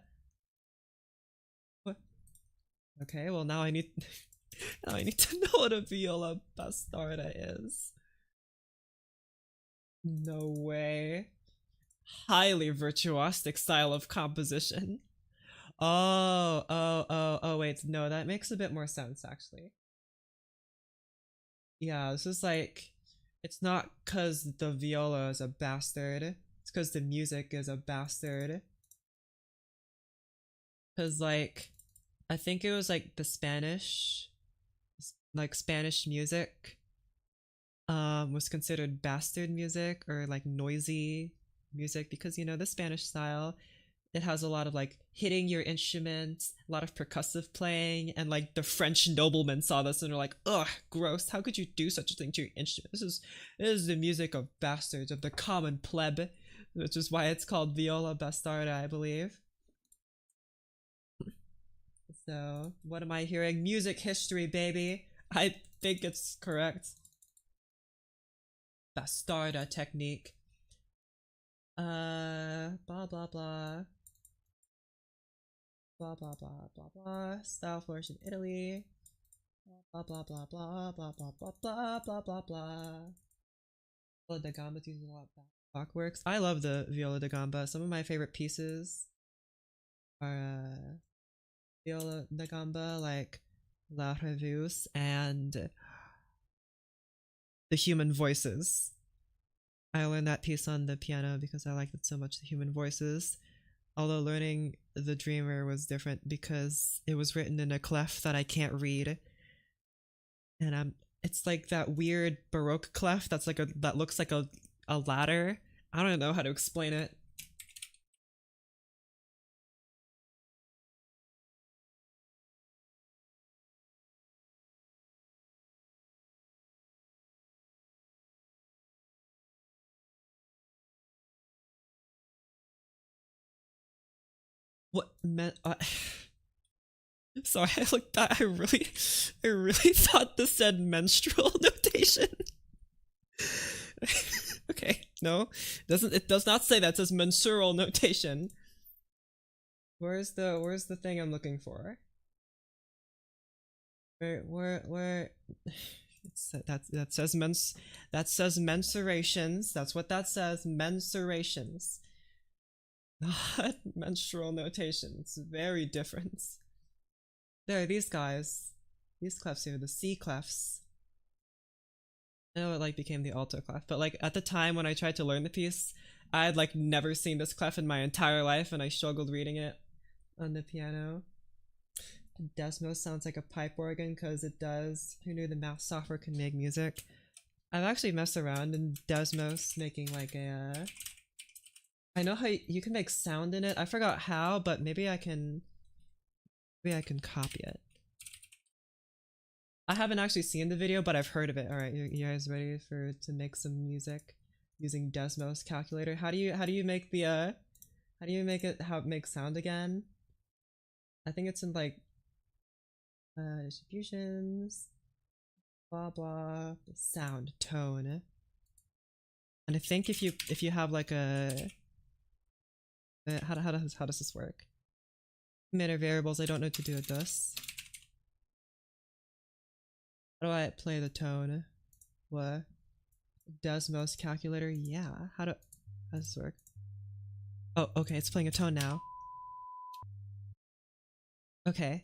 What? Okay, well now I need now I need to know what a viola bastarda is. No way. Highly virtuosic style of composition. Oh, wait, no, that makes a bit more sense, actually. Yeah, this is like, it's not because the viola is a bastard, it's because the music is a bastard. Because, like, I think it was like the Spanish, like Spanish music was considered bastard music or like noisy music because, you know, the Spanish style, it has a lot of like hitting your instrument, a lot of percussive playing, and like the French noblemen saw this and were like, ugh, gross, how could you do such a thing to your instrument? This is the music of bastards, of the common pleb, which is why it's called viola bastarda, I believe. So what am I hearing? Music history, baby. I think it's correct. Bastarda technique. Blah blah blah. Blah blah blah blah blah. Style flourish in Italy. Blah blah blah blah blah blah blah blah blah blah blah. Viola da Gamba uses a lot of clockworks. I love the Viola da Gamba. Some of my favorite pieces are Viola da Gamba, like La Revues and The Human Voices. I learned that piece on the piano because I liked it so much, The Human Voices. Although learning The Dreamer was different because it was written in a clef that I can't read. And it's like that weird Baroque clef that's like that looks like a ladder. I don't know how to explain it. What meant sorry, I looked at I really thought this said menstrual notation. Okay, no. It does not say that, it says mensural notation. Where's the thing I'm looking for? Where that says mensurations. That's what that says. Mensurations. Not menstrual notation. It's very different. There are these guys. These clefs here, the C clefs. I know it like became the alto clef, but like at the time when I tried to learn the piece, I had like never seen this clef in my entire life, and I struggled reading it on the piano. Desmos sounds like a pipe organ because it does. Who knew the math software can make music? I've actually messed around in Desmos making like a. I know how you can make sound in it. I forgot how, but maybe I can. Maybe I can copy it. I haven't actually seen the video, but I've heard of it. All right, you guys ready to make some music using Desmos calculator? How do you make the how do you make it make sound again? I think it's in like distributions, blah blah, sound tone. And I think if you have like a how does this work? Meta variables. I don't know what to do with this. How do I play the tone? What? Desmos calculator? Yeah. How does this work? Oh, okay, it's playing a tone now. Okay.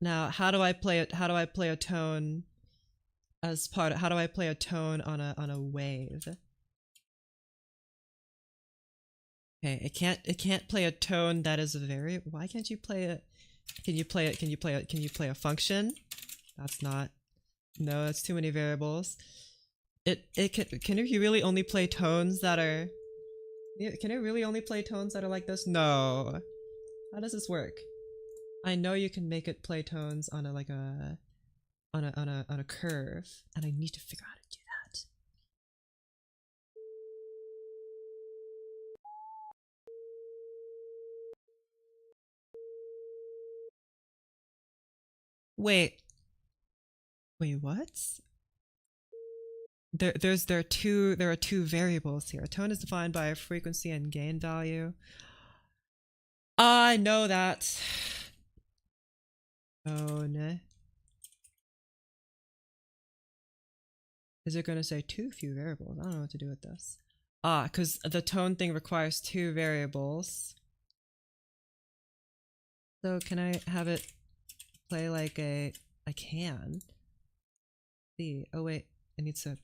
Now, how do I play it? How do I play a tone as part of, how do I play a tone on a wave? Okay, it can't play a tone that is a variable. Why can't you play it? Can you play a function? That's not. No, that's too many variables. Can you really only play tones that are can it really only play tones that are like this? No. How does this work? I know you can make it play tones on a like a on a curve, and I need to figure out how to do that. Wait, what? There are two variables here. Tone is defined by a frequency and gain value. I know that. Tone. Is it gonna say too few variables? I don't know what to do with this. Ah, because the tone thing requires two variables. So can I have it play like a... I can. See. Oh wait, I need to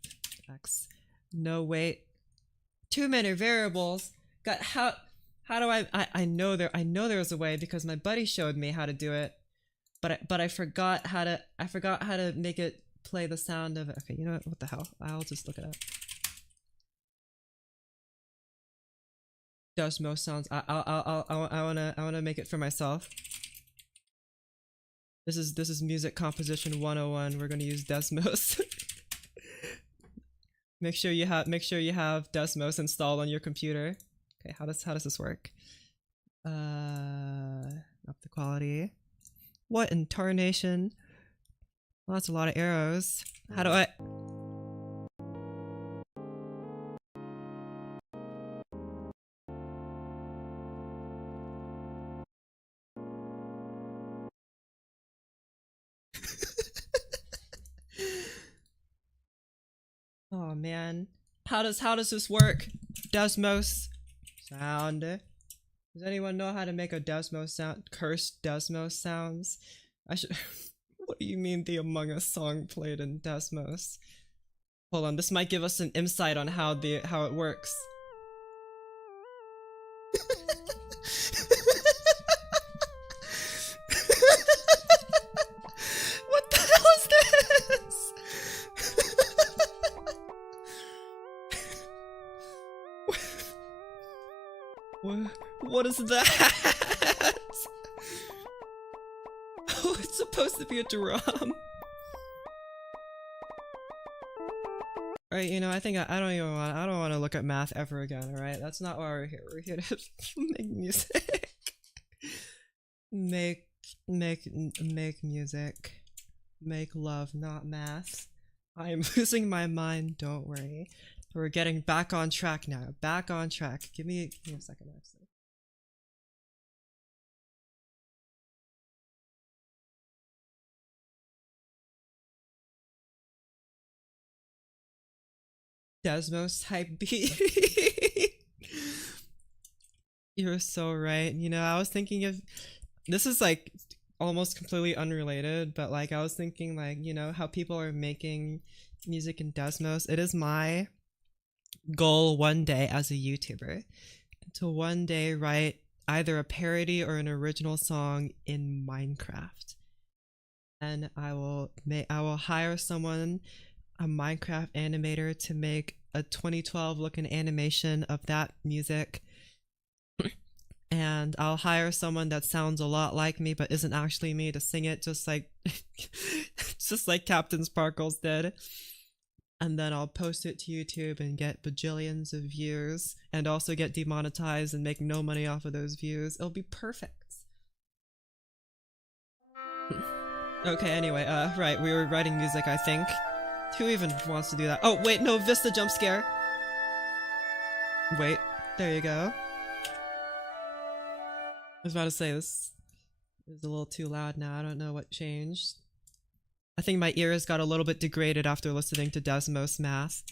X. No wait. Too many variables. Got how do I know there's a way because my buddy showed me how to do it. But I forgot how to make it play the sound of it. Okay, you know what the hell? I'll just look it up. Desmos sounds. I wanna make it for myself. This is music composition 101. We're gonna use Desmos. make sure you have Desmos installed on your computer. Okay, how does this work? Up the quality. What in tarnation? Well, that's a lot of arrows. How do I... Oh man. How does this work? Desmos sound. Does anyone know how to make a Desmos sound? Cursed Desmos sounds? I should... What do you mean the Among Us song played in Desmos? Hold on, this might give us an insight on how it works. What the hell is this? What is that? Oh, it's supposed to be a drum. Alright, you know, I think I don't want to look at math ever again, alright? That's not why we're here. We're here to make music. make music. Make love, not math. I am losing my mind, don't worry. We're getting back on track now. Back on track. Give me a second, actually. Desmos type beat. You're so right. You know, I was thinking of this is like almost completely unrelated, but like I was thinking like, you know, how people are making music in Desmos. It is my goal one day as a YouTuber to one day write either a parody or an original song in Minecraft. And I will hire someone, a Minecraft animator, to make a 2012 looking animation of that music. And I'll hire someone that sounds a lot like me but isn't actually me to sing it, just like just like Captain Sparkles did. And then I'll post it to YouTube and get bajillions of views and also get demonetized and make no money off of those views. It'll be perfect. Okay, anyway, right, we were writing music, I think. Who even wants to do that? Oh, wait, no, Vista jump scare. Wait, there you go. I was about to say, this is a little too loud now. I don't know what changed. I think my ears got a little bit degraded after listening to Desmos Math,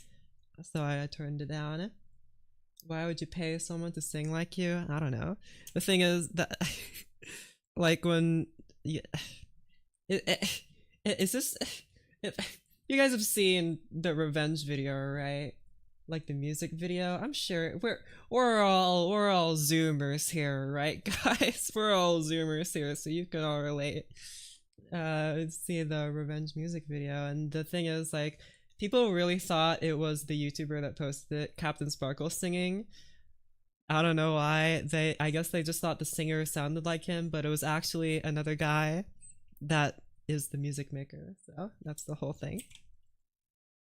so I turned it down. Why would you pay someone to sing like you? I don't know. The thing is that, like, when... Is this... You guys have seen the revenge video, right? Like the music video. I'm sure we're all Zoomers here, right, guys? We're all Zoomers here, so you can all relate. See the revenge music video, and the thing is, like, people really thought it was the YouTuber that posted it, Captain Sparkle, singing. I don't know why. I guess they just thought the singer sounded like him, but it was actually another guy that is the music maker. So that's the whole thing.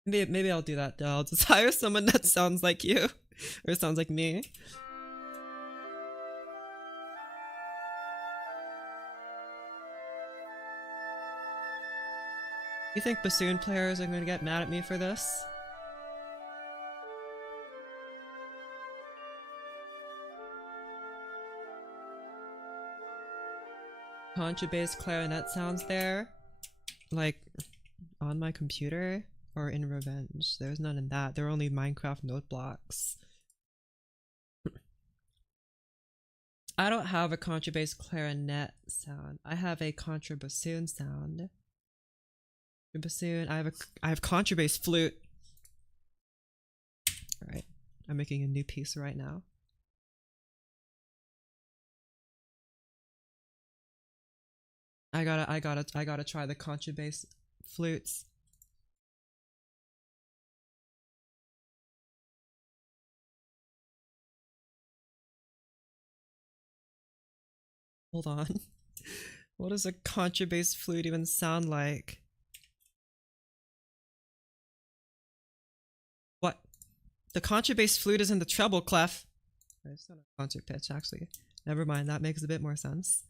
Maybe I'll do that though. I'll just hire someone that sounds like you or sounds like me. You think bassoon players are going to get mad at me for this? Contrabass clarinet sounds there, like on my computer or in Revenge. There's none in that. There are only Minecraft note blocks. I don't have a contrabass clarinet sound. I have a contrabassoon sound. Bassoon. I have contrabass flute. All right, I'm making a new piece right now. I gotta try the contrabass flutes. Hold on. What does a contrabass flute even sound like? What? The contrabass flute is in the treble clef. It's not a concert pitch, actually. Never mind, that makes a bit more sense.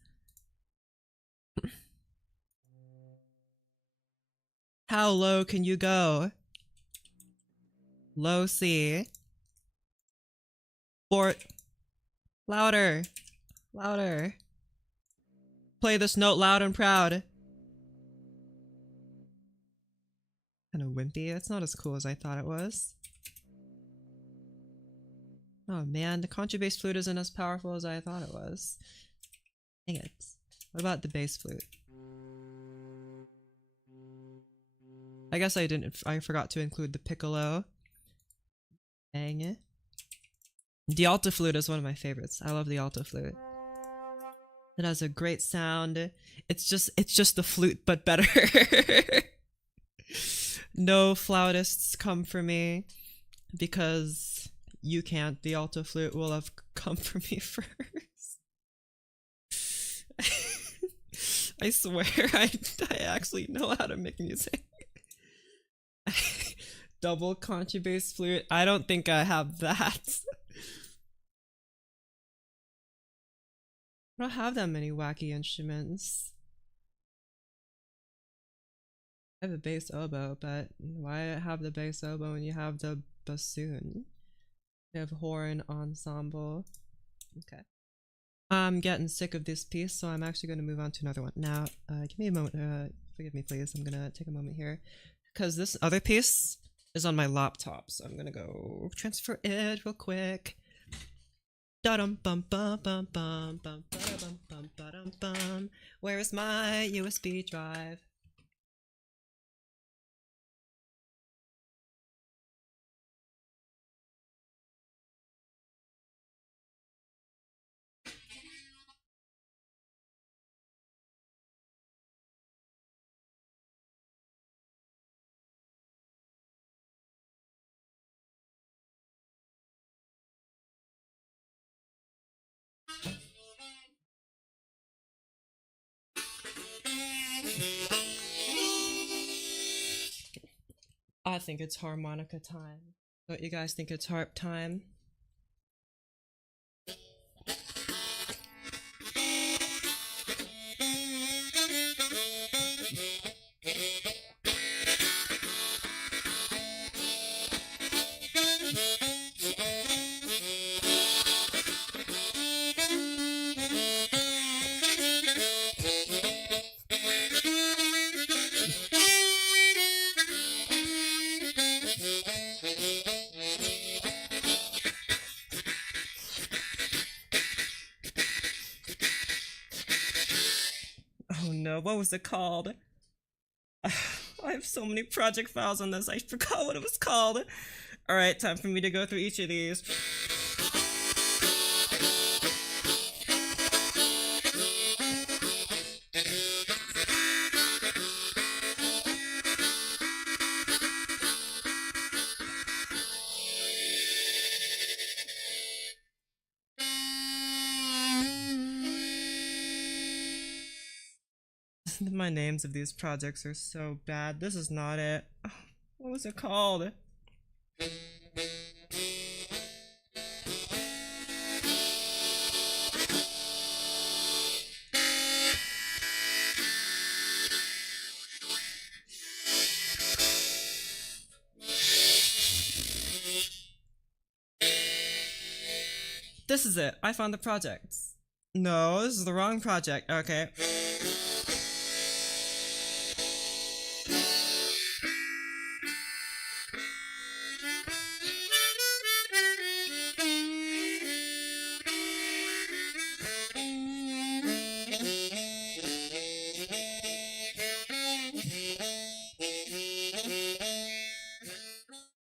How low can you go? Low C. Or louder. Louder. Play this note loud and proud. Kind of wimpy. It's not as cool as I thought it was. Oh man, the contrabass flute isn't as powerful as I thought it was. Dang it. What about the bass flute? I guess I forgot to include the piccolo. Dang it. The alto flute is one of my favorites. I love the alto flute. It has a great sound. It's just the flute, but better. No flautists come for me because you can't. The alto flute will have come for me first. I swear, I actually know how to make music. Double contrabass flute. I don't think I have that. I don't have that many wacky instruments. I have a bass oboe, but why have the bass oboe when you have the bassoon? You have horn ensemble. Okay. I'm getting sick of this piece, so I'm actually going to move on to another one. Now, give me a moment. Forgive me, please. I'm going to take a moment here. Because this other piece is on my laptop, so I'm gonna go transfer it real quick. Da-dum bum bum bum bum bum bum bum bum bum. Where is my USB drive? I think it's harmonica time. Don't you guys think it's harp time? Oh no, what was it called? I have so many project files on this, I forgot what it was called. Alright, time for me to go through each of these. My names of these projects are so bad. This is not it. What was it called? This is it. I found the project. No, this is the wrong project. Okay.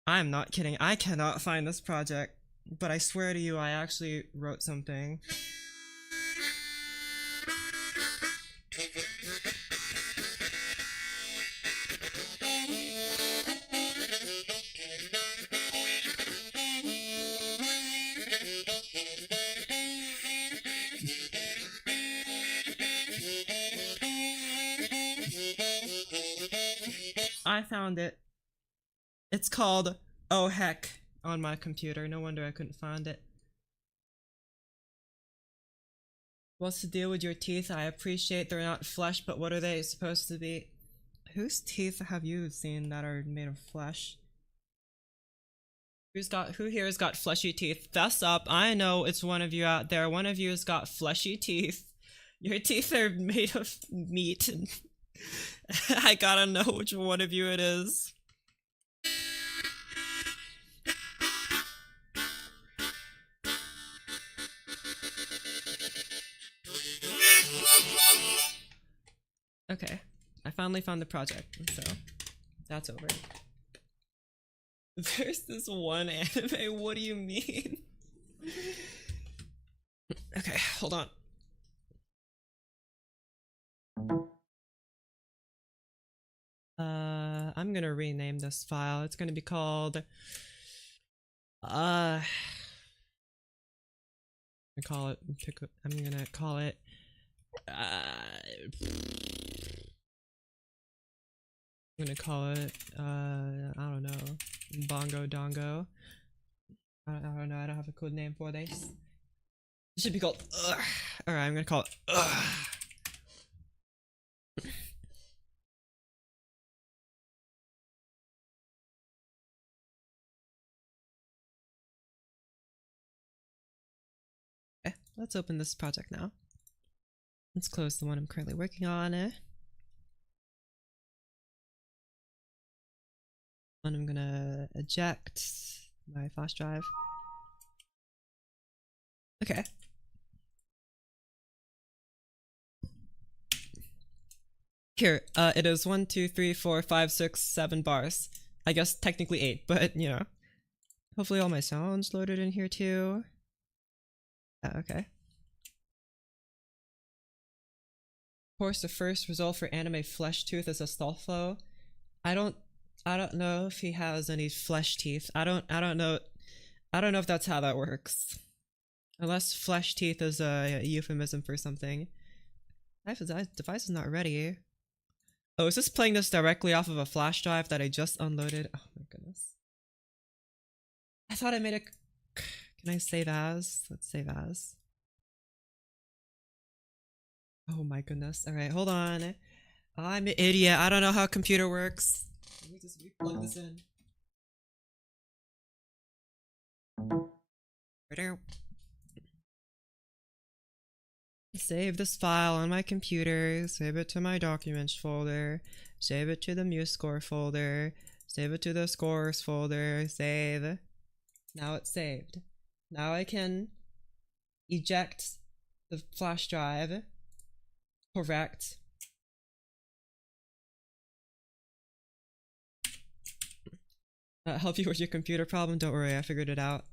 I'm not kidding. I cannot find this project, but I swear to you, I actually wrote something. I found it. It's called Oh Heck on my computer. No wonder I couldn't find it. What's the deal with your teeth? I appreciate they're not flesh, but what are they supposed to be? Whose teeth have you seen that are made of flesh? Who here has got fleshy teeth? Fess up. I know it's one of you out there. One of you has got fleshy teeth. Your teeth are made of meat. And I gotta know which one of you it is. Okay, I finally found the project, so that's over. There's this one anime, what do you mean? Okay, hold on. I'm gonna rename this file. It's gonna be called I'm gonna call it I'm gonna call it I don't know, Bongo Dongo. I don't know, I don't have a code name for this. It should be called Alright, I'm gonna call it Okay, let's open this project now. Let's close the one I'm currently working on. And I'm gonna eject my flash drive. Okay. Here, it is 1, 2, 3, 4, 5, 6, 7 bars. I guess technically 8, but you know. Hopefully all my sounds loaded in here too. Okay. Of course, the first result for anime flesh tooth is a Astolfo. I don't know if he has any flesh teeth. I don't know if that's how that works. Unless flesh teeth is a euphemism for something. Device is not ready. Oh, is this playing this directly off of a flash drive that I just unloaded? Oh my goodness. I thought I made a... Can I save as? Let's save as. Oh my goodness. Alright, hold on. I'm an idiot. I don't know how a computer works. Let me just plug this in. Save this file on my computer, save it to my documents folder, save it to the MuseScore folder, save it to the scores folder, save. Now it's saved. Now I can eject the flash drive. Correct. Help you with your computer problem? Don't worry, I figured it out.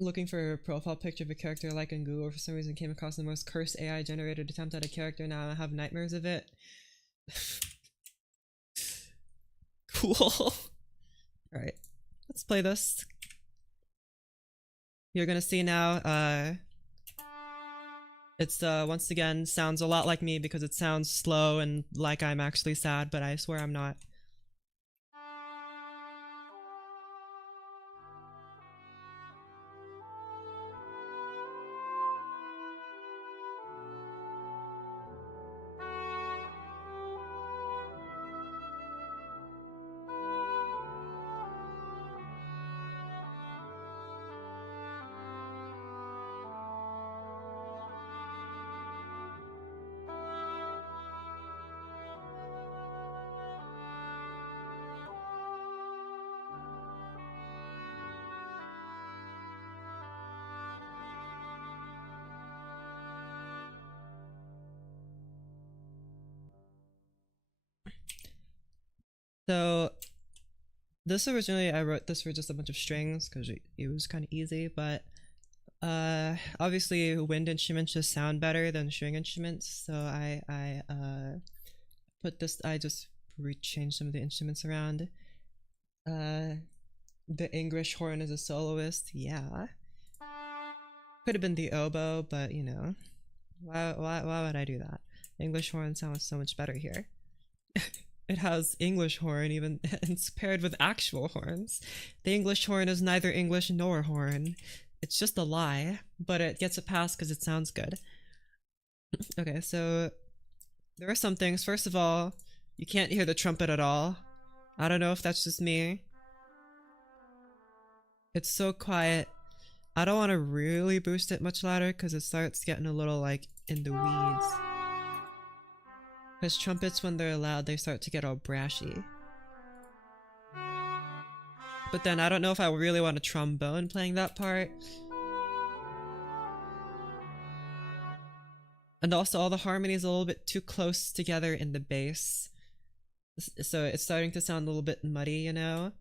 Looking for a profile picture of a character like in Google, for some reason came across the most cursed AI generated attempt at a character. Now I have nightmares of it. Cool. Alright, let's play this. You're gonna see now, it's once again sounds a lot like me because it sounds slow and like I'm actually sad, but I swear I'm not. So this originally I wrote this for just a bunch of strings because it was kind of easy, but obviously wind instruments just sound better than string instruments, so I put this, I just changed some of the instruments around. The English horn is a soloist, yeah. Could have been the oboe, but you know, why would I do that? English horn sounds so much better here. It has English horn even, and it's paired with actual horns. The English horn is neither English nor horn. It's just a lie, but it gets a pass because it sounds good. Okay, so there are some things. First of all, you can't hear the trumpet at all. I don't know if that's just me. It's so quiet. I don't want to really boost it much louder because it starts getting a little like in the weeds. Because trumpets, when they're loud, they start to get all brashy. But then I don't know if I really want a trombone playing that part. And also all the harmonies a little bit too close together in the bass. So it's starting to sound a little bit muddy, you know?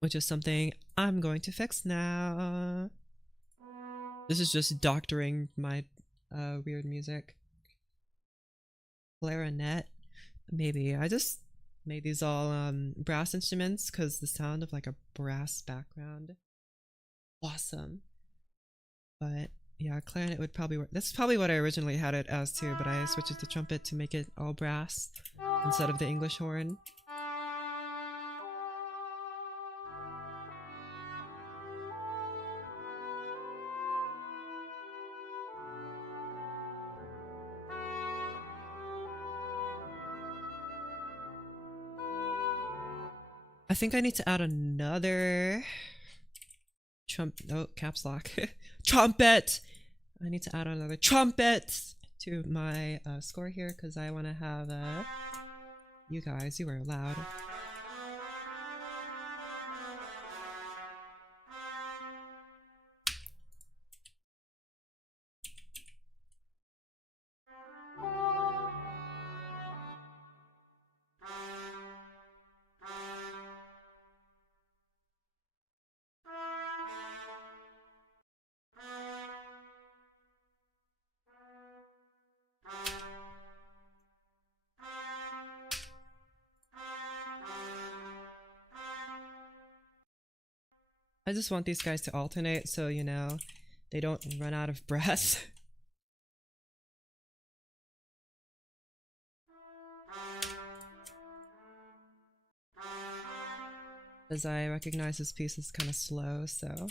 Which is something I'm going to fix now. This is just doctoring my weird music. Clarinet, maybe. I just made these all brass instruments because the sound of like a brass background, awesome. But yeah, clarinet would probably work. That's probably what I originally had it as too, but I switched it to trumpet to make it all brass instead of the English horn. I think I need to add another caps lock. Trumpet! I need to add another trumpet to my score here because I want to have you guys, you are loud. I just want these guys to alternate so, you know, they don't run out of breath. As I recognize this piece is kind of slow, so...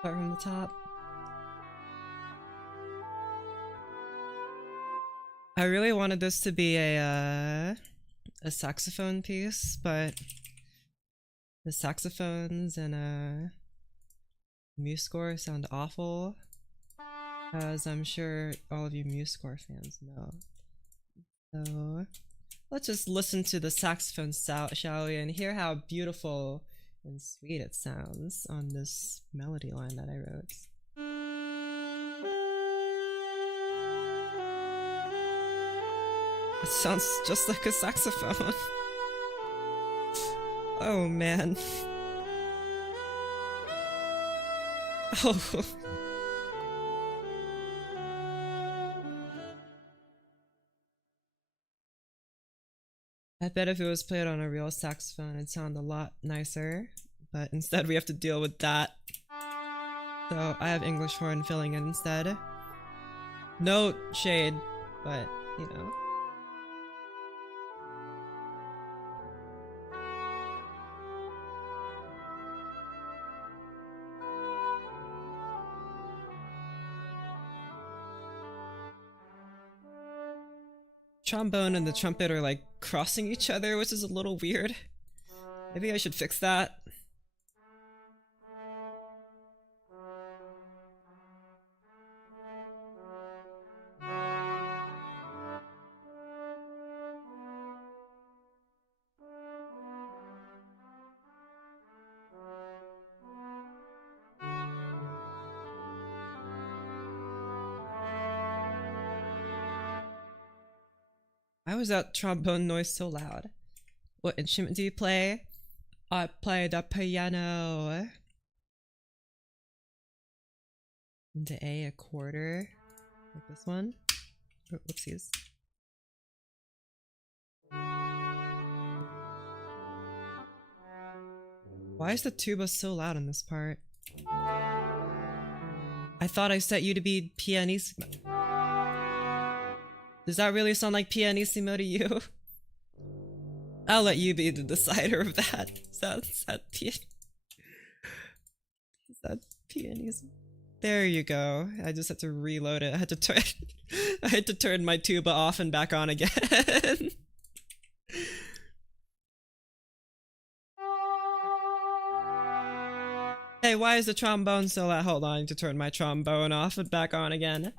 Start from the top. I really wanted this to be a saxophone piece, but the saxophones and MuseScore sound awful, as I'm sure all of you MuseScore fans know. So let's just listen to the saxophone, shall we, and hear how beautiful and sweet it sounds on this melody line that I wrote. It sounds just like a saxophone. Oh man. Oh. I bet if it was played on a real saxophone, it'd sound a lot nicer, but instead we have to deal with that. So I have English horn filling in instead. No shade, but you know. Trombone and the trumpet are like crossing each other, which is a little weird. Maybe I should fix that. Why was that trombone noise so loud? What instrument do you play? I play the piano. Into A, a quarter. Like this one. Oh, whoopsies. Why is the tuba so loud in this part? I thought I set you to be pianissimo. Does that really sound like pianissimo to you? I'll let you be the decider of that. Is that pianissimo? There you go. I just had to reload it. I had to turn my tuba off and back on again. Hey, why is the trombone so loud? Hold on, to turn my trombone off and back on again.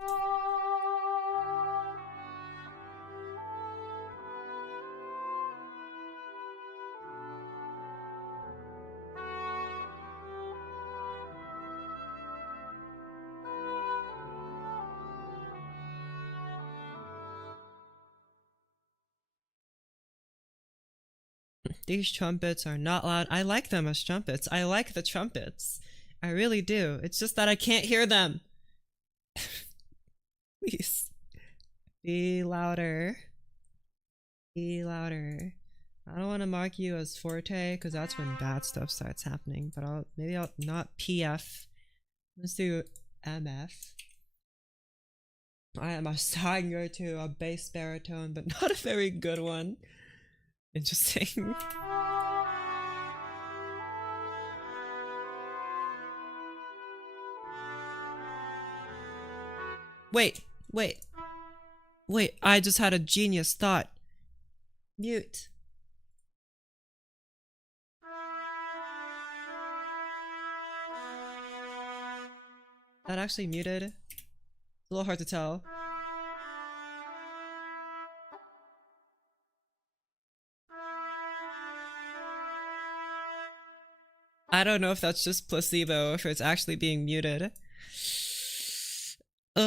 These trumpets are not loud. I like them as trumpets. I like the trumpets. I really do. It's just that I can't hear them. Please. Be louder. Be louder. I don't want to mark you as forte because that's when bad stuff starts happening. But maybe I'll not PF. Let's do MF. I am a singer to a bass baritone, but not a very good one. Interesting. Wait, I just had a genius thought. Mute. That actually muted? It's a little hard to tell. I don't know if that's just placebo or if it's actually being muted. Oh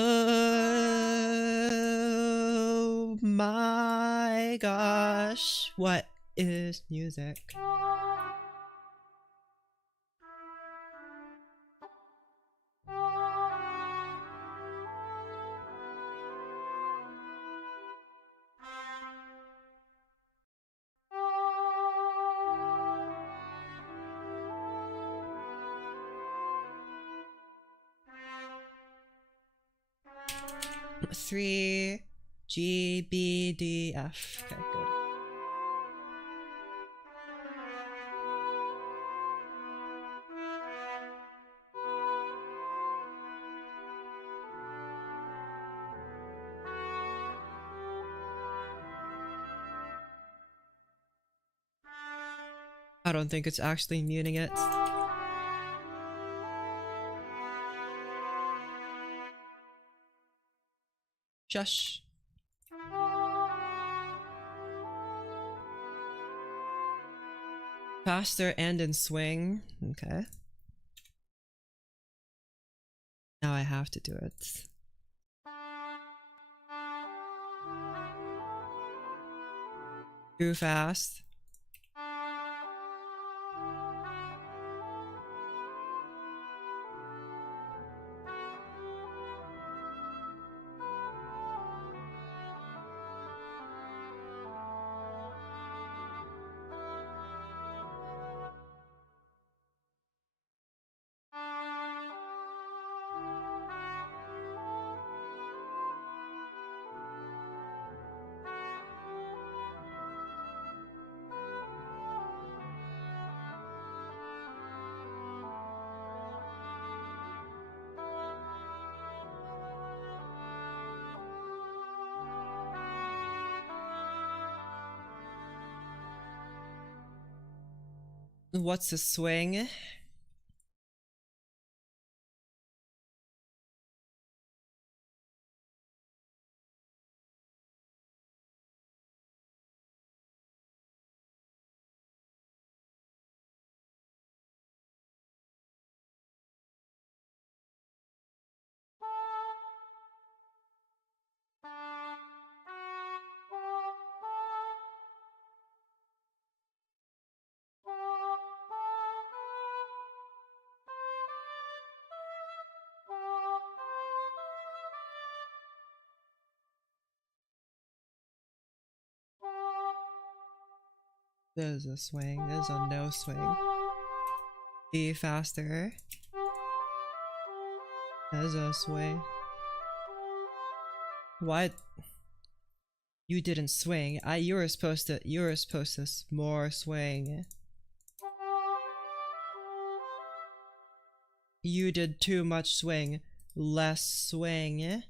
my my gosh, what is music? Three, G, B, D, F. Okay, good. I don't think it's actually muting it. Shush. Faster and in swing. Okay. Now I have to do it. Too fast. What's a swing? There's a swing, there's a no swing. Be faster. There's a swing. What? You didn't swing. You were supposed to more swing. You did too much swing. Less swing.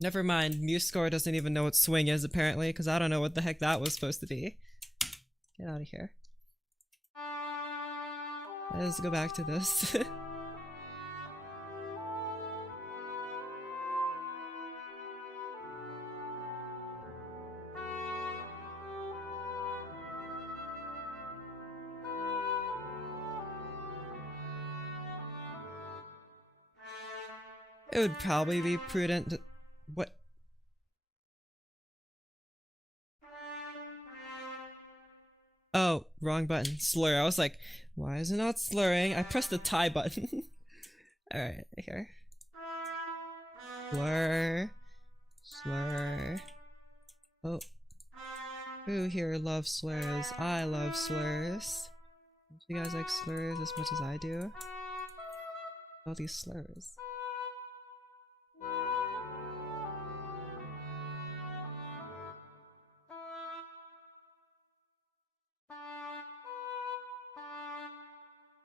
Never mind, MuseScore doesn't even know what swing is apparently, because I don't know what the heck that was supposed to be. Get out of here. Let's go back to this. It would probably be prudent to— what? Oh, wrong button. Slur. I was like, why is it not slurring? I pressed the tie button. Alright, here. Slur. Slur. Oh. Who here loves slurs? I love slurs. Do you guys like slurs as much as I do? All these slurs.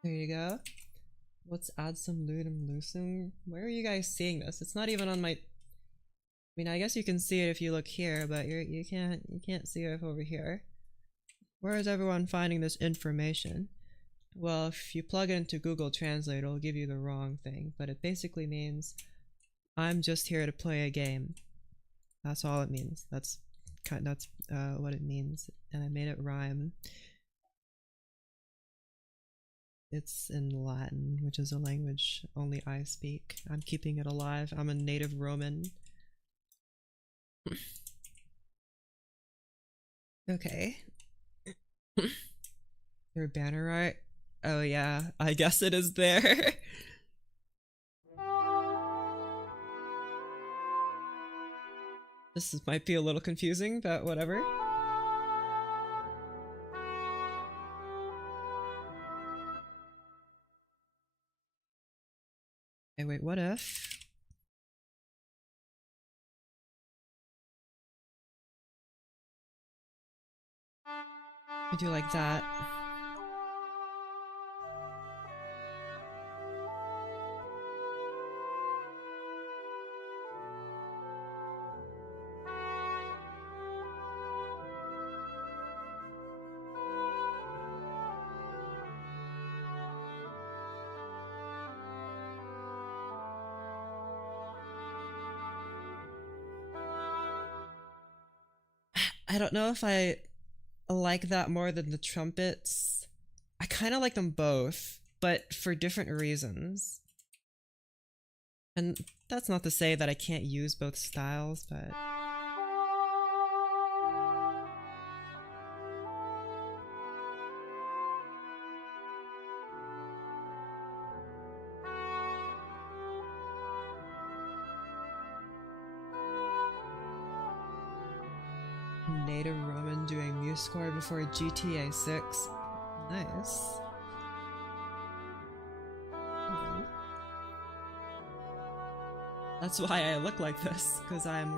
There you go. Let's add some Ludum Lucem. Where are you guys seeing this? It's not even on my— I mean, I guess you can see it if you look here, but you can't see it over here. Where is everyone finding this information? Well, if you plug it into Google Translate, it'll give you the wrong thing, but it basically means I'm just here to play a game. That's all it means. That's what it means, and I made it rhyme. It's in Latin, which is a language only I speak. I'm keeping it alive. I'm a native Roman. Okay. Your banner art? Oh yeah, I guess it is there. Might be a little confusing, but whatever. Hey, wait, what if? I do like that. I don't know if I like that more than the trumpets. I kind of like them both, but for different reasons. And that's not to say that I can't use both styles, but... Native Roman doing MuseScore before GTA 6. Nice. That's why I look like this, because I'm